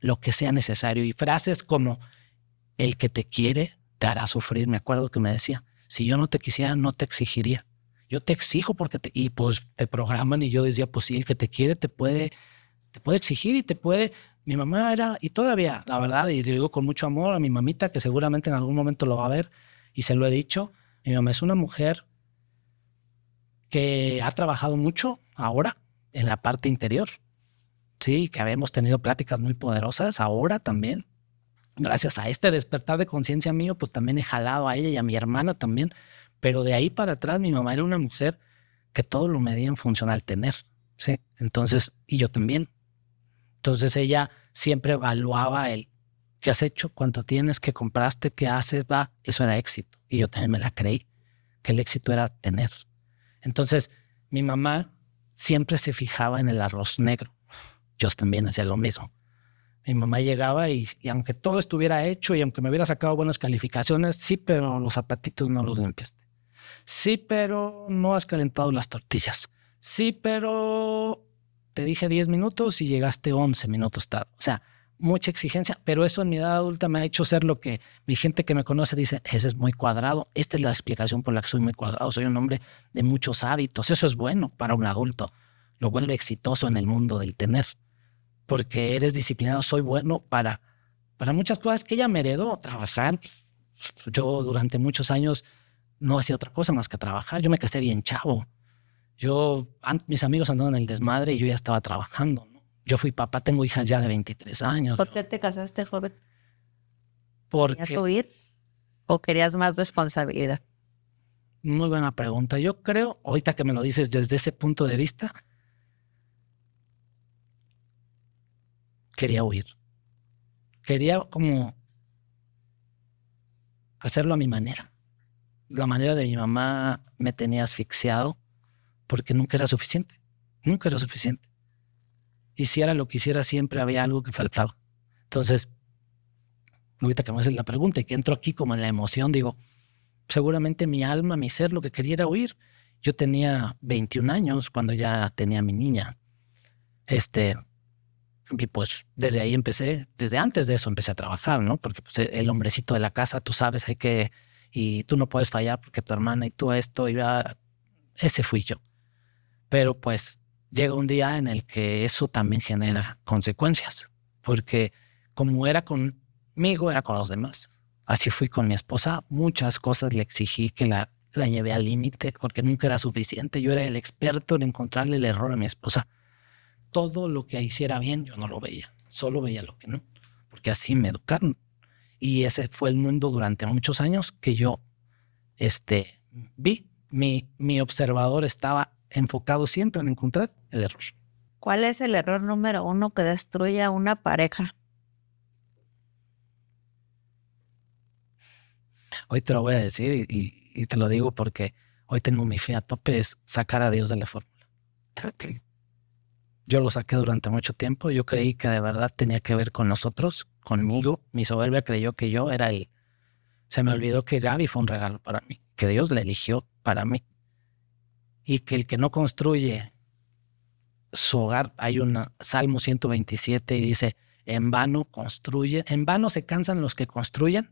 lo que sea necesario. Y frases como, el que te quiere te hará sufrir. Me acuerdo que me decía, si yo no te quisiera, no te exigiría. Yo te exijo porque y pues te programan. Y yo decía, pues sí, el que te quiere te puede exigir y te puede. Mi mamá era, y todavía, la verdad, y le digo con mucho amor a mi mamita, que seguramente en algún momento lo va a ver, y se lo he dicho, mi mamá es una mujer que ha trabajado mucho ahora en la parte interior, sí, que habíamos tenido pláticas muy poderosas ahora también. Gracias a este despertar de conciencia mío, pues también he jalado a ella y a mi hermana también, pero de ahí para atrás mi mamá era una mujer que todo lo medía en función al tener, sí, entonces, y yo también. Entonces ella siempre evaluaba el qué has hecho, cuánto tienes, qué compraste, qué haces, va, eso era éxito. Y yo también me la creí, que el éxito era tener. Entonces mi mamá siempre se fijaba en el arroz negro. Yo también hacía lo mismo. Mi mamá llegaba y aunque todo estuviera hecho y aunque me hubiera sacado buenas calificaciones, sí, pero los zapatitos no los limpiaste. Sí, pero no has calentado las tortillas. Sí, pero te dije 10 minutos y llegaste 11 minutos tarde. O sea, mucha exigencia, pero eso en mi edad adulta me ha hecho ser lo que mi gente que me conoce dice, ese es muy cuadrado. Esta es la explicación por la que soy muy cuadrado. Soy un hombre de muchos hábitos. Eso es bueno para un adulto. Lo vuelve exitoso en el mundo del tener. Porque eres disciplinado. Soy bueno para muchas cosas que ella me heredó. Trabajar. Yo durante muchos años no hacía otra cosa más que trabajar. Yo me casé bien chavo. Mis amigos andaban en el desmadre y yo ya estaba trabajando, ¿no? Yo fui papá, tengo hijas ya de 23 años. ¿Por qué te casaste joven? ¿Querías Porque, huir o querías más responsabilidad? muy buena pregunta. Yo creo, ahorita que me lo dices desde ese punto de vista, quería huir. Quería como hacerlo a mi manera. La manera de mi mamá me tenía asfixiado porque nunca era suficiente. Nunca era suficiente. Hiciera lo que hiciera, siempre había algo que faltaba. Entonces, ahorita que me haces la pregunta y que entro aquí como en la emoción, digo, seguramente mi alma, mi ser, lo que quería era huir. Yo tenía 21 años cuando ya tenía a mi niña. Y pues desde ahí empecé, desde antes de eso empecé a trabajar, ¿no? Porque pues, el hombrecito de la casa, tú sabes, y tú no puedes fallar porque tu hermana y tú esto, ese fui yo. Pero pues llega un día en el que eso también genera consecuencias, porque como era conmigo, era con los demás. Así fui con mi esposa, muchas cosas le exigí que la llevé al límite porque nunca era suficiente. Yo era el experto en encontrarle el error a mi esposa. Todo lo que hiciera bien yo no lo veía, solo veía lo que no, porque así me educaron. Y ese fue el mundo durante muchos años que yo vi. Mi observador estaba enfocado siempre en encontrar el error. ¿Cuál es el error número 1 que destruye a una pareja? Hoy te lo voy a decir y te lo digo porque hoy tengo mi fe a tope, es sacar a Dios de la fórmula. Yo lo saqué durante mucho tiempo. Yo creí que de verdad tenía que ver con nosotros, conmigo. Mi soberbia creyó que yo era él. Se me olvidó que Gaby fue un regalo para mí, que Dios la eligió para mí. Y que el que no construye su hogar, hay un Salmo 127 y dice, en vano construye, en vano se cansan los que construyen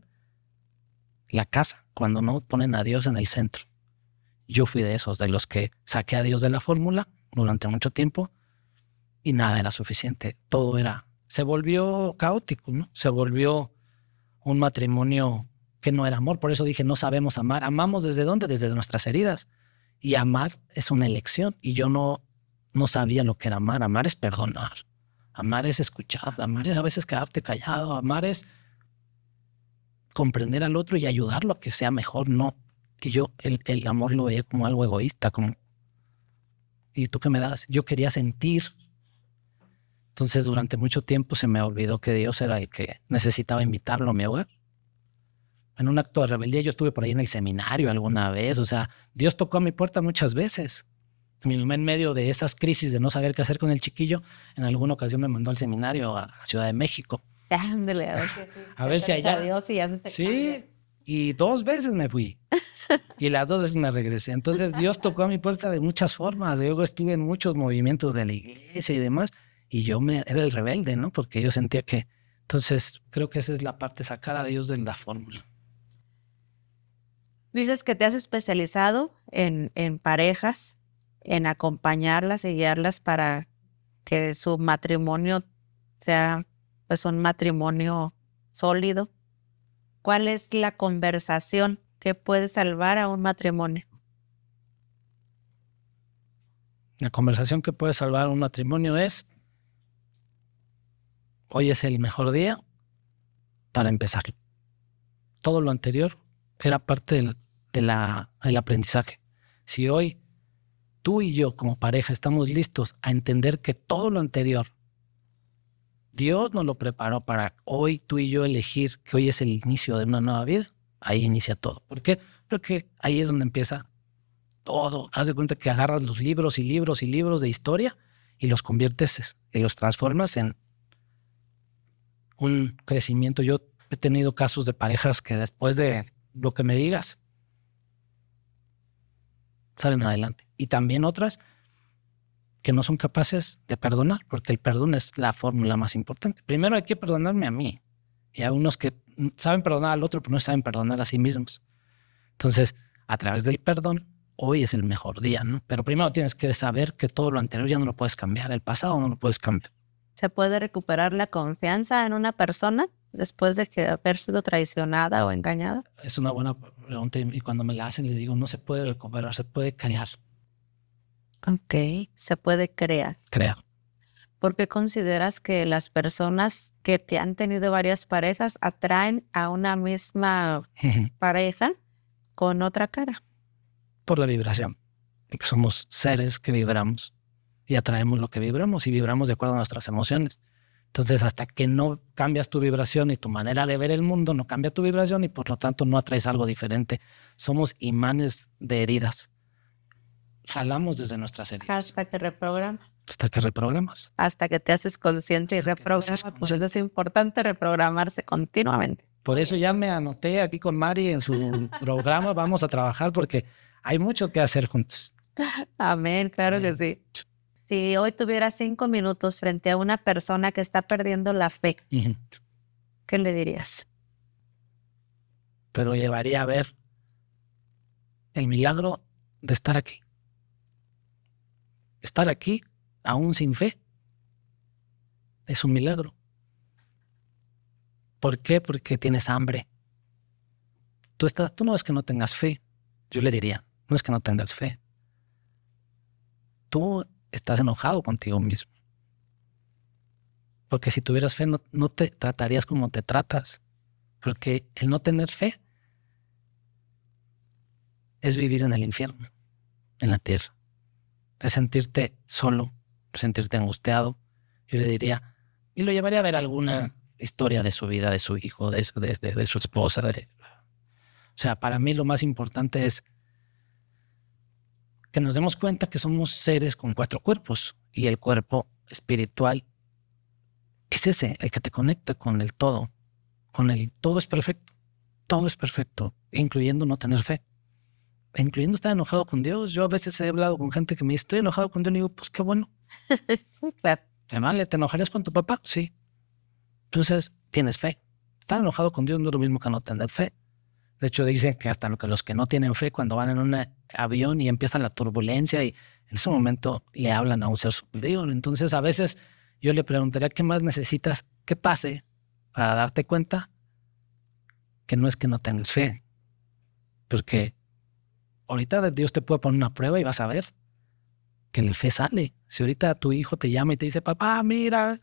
la casa cuando no ponen a Dios en el centro. Yo fui de esos, de los que saqué a Dios de la fórmula durante mucho tiempo y nada era suficiente. Se volvió caótico, ¿no? Se volvió un matrimonio que no era amor. Por eso dije, no sabemos amar. ¿Amamos desde dónde? Desde nuestras heridas. Y amar es una elección. Y yo no sabía lo que era amar. Amar es perdonar. Amar es escuchar. Amar es a veces quedarte callado. Amar es comprender al otro y ayudarlo a que sea mejor. No que yo el amor lo veía como algo egoísta. ¿Y tú qué me das? Yo quería sentir. Entonces durante mucho tiempo se me olvidó que Dios era el que necesitaba invitarlo a mi hogar. en un acto de rebeldía. Yo estuve por ahí en el seminario alguna vez. O sea, Dios tocó a mi puerta muchas veces. En medio de esas crisis de no saber qué hacer con el chiquillo, en alguna ocasión me mandó al seminario a Ciudad de México. Ándale, a ver si así. A ver si allá. Dios y haces el Sí, cambio. y 2 veces me fui. Y las 2 veces me regresé. Entonces Dios tocó a mi puerta de muchas formas. Yo estuve en muchos movimientos de la iglesia y demás. Y yo era el rebelde, ¿no? Porque yo sentía que... Entonces creo que esa es la parte, sacar a Dios de la fórmula. Dices que te has especializado en parejas, en acompañarlas y guiarlas para que su matrimonio sea pues un matrimonio sólido. ¿Cuál es la conversación que puede salvar a un matrimonio? La conversación que puede salvar un matrimonio es: hoy es el mejor día para empezar. Todo lo anterior era parte del aprendizaje. Si hoy tú y yo como pareja estamos listos a entender que todo lo anterior Dios nos lo preparó para hoy tú y yo elegir que hoy es el inicio de una nueva vida, ahí inicia todo. ¿Por qué? Porque ahí es donde empieza todo. Haz de cuenta que agarras los libros y libros y libros de historia y los conviertes y los transformas en un crecimiento. Yo he tenido casos de parejas que después de lo que me digas salen adelante. Y también otras que no son capaces de perdonar, porque el perdón es la fórmula más importante. Primero hay que perdonarme a mí. Y hay unos que saben perdonar al otro, pero no saben perdonar a sí mismos. Entonces, a través del perdón, hoy es el mejor día, ¿no? Pero primero tienes que saber que todo lo anterior ya no lo puedes cambiar. El pasado no lo puedes cambiar. ¿Se puede recuperar la confianza en una persona después de que haber sido traicionada o engañada? Es una buena pregunta y cuando me la hacen les digo, no se puede recuperar, se puede crear. Ok, se puede crear. Crear. ¿Por qué consideras que las personas que te han tenido varias parejas atraen a una misma pareja con otra cara? Por la vibración. Porque somos seres que vibramos y atraemos lo que vibramos y vibramos de acuerdo a nuestras emociones. Entonces, hasta que no cambias tu vibración y tu manera de ver el mundo, no cambia tu vibración y por lo tanto no atraes algo diferente. Somos imanes de heridas. Jalamos desde nuestras heridas. Hasta que reprogramas. Hasta que reprogramas. Hasta que te haces consciente y reprogramas. Pues es importante reprogramarse continuamente. Por eso ya me anoté aquí con Mari en su programa. Vamos a trabajar porque hay mucho que hacer juntos. Amén, claro que sí. Si hoy tuvieras 5 minutos frente a una persona que está perdiendo la fe, ¿qué le dirías? Pero llevaría a ver el milagro de estar aquí. Estar aquí, aún sin fe, es un milagro. ¿Por qué? Porque tienes hambre. Tú no es que no tengas fe. Yo le diría, no es que no tengas fe. Tú estás enojado contigo mismo. Porque si tuvieras fe, no te tratarías como te tratas. Porque el no tener fe es vivir en el infierno, en la tierra. Es sentirte solo, sentirte angustiado. Yo le diría, y lo llevaría a ver alguna historia de su vida, de su hijo, de su esposa. O sea, para mí lo más importante es que nos demos cuenta que somos seres con 4 cuerpos y el cuerpo espiritual es ese, el que te conecta con el todo. Con el todo es perfecto, incluyendo no tener fe. Incluyendo estar enojado con Dios. Yo a veces he hablado con gente que me dice, estoy enojado con Dios, y digo, pues qué bueno. Claro. ¿Te enojarías con tu papá? Sí. Entonces, tienes fe. Estar enojado con Dios no es lo mismo que no tener fe. De hecho, dicen que hasta los que no tienen fe, cuando van en un avión y empieza la turbulencia, y en ese momento le hablan a un ser superior. Entonces, a veces yo le preguntaría, ¿qué más necesitas que pase para darte cuenta que no es que no tengas fe? Porque ahorita Dios te puede poner una prueba y vas a ver que la fe sale. Si ahorita tu hijo te llama y te dice, papá, mira,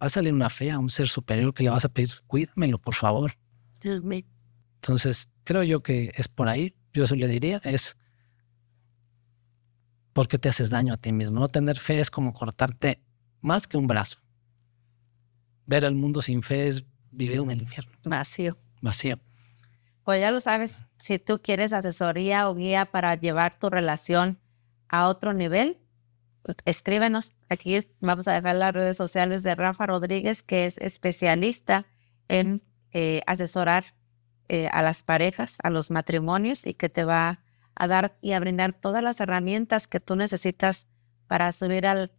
va a salir una fe a un ser superior que le vas a pedir, cuídamelo, por favor. Entonces, creo yo que es por ahí. Yo eso le diría, es ¿por qué te haces daño a ti mismo? No tener fe es como cortarte más que un brazo. Ver el mundo sin fe es vivir en el infierno. Vacío. Vacío. Pues ya lo sabes, si tú quieres asesoría o guía para llevar tu relación a otro nivel, escríbenos. Aquí vamos a dejar las redes sociales de Rafa Rodríguez, que es especialista en asesorar a las parejas, a los matrimonios, y que te va a dar y a brindar todas las herramientas que tú necesitas para subir al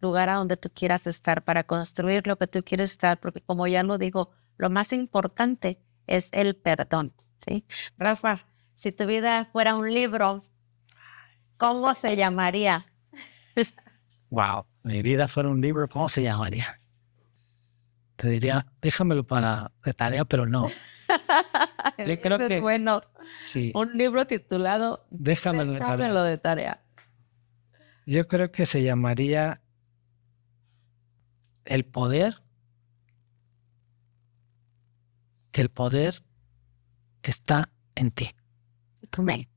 lugar a donde tú quieras estar, para construir lo que tú quieres estar, porque como ya lo digo, lo más importante es el perdón, ¿sí? Rafa, si tu vida fuera un libro, ¿cómo se llamaría? Wow, mi vida fuera un libro, ¿cómo se llamaría? Te diría, déjamelo para de tarea, pero no. Yo creo Ese es que bueno, sí, un libro titulado déjamelo de tarea. Déjamelo de tarea. Yo creo que se llamaría El poder, que el poder está en ti. Amén.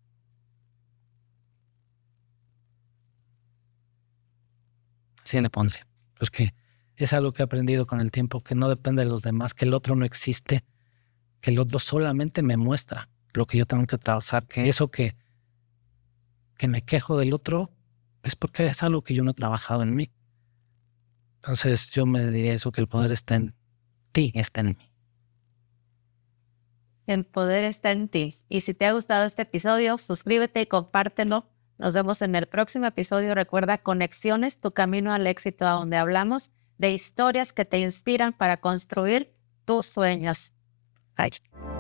Así le pondré. Pues que es algo que he aprendido con el tiempo, que no depende de los demás, que el otro no existe, que el otro solamente me muestra lo que yo tengo que trabajar, que eso que me quejo del otro es porque es algo que yo no he trabajado en mí. Entonces yo me diría eso, que el poder está en ti, está en mí. El poder está en ti. Y si te ha gustado este episodio, suscríbete y compártelo. Nos vemos en el próximo episodio. Recuerda, Conexiones, tu camino al éxito, a donde hablamos de historias que te inspiran para construir tus sueños. Bye.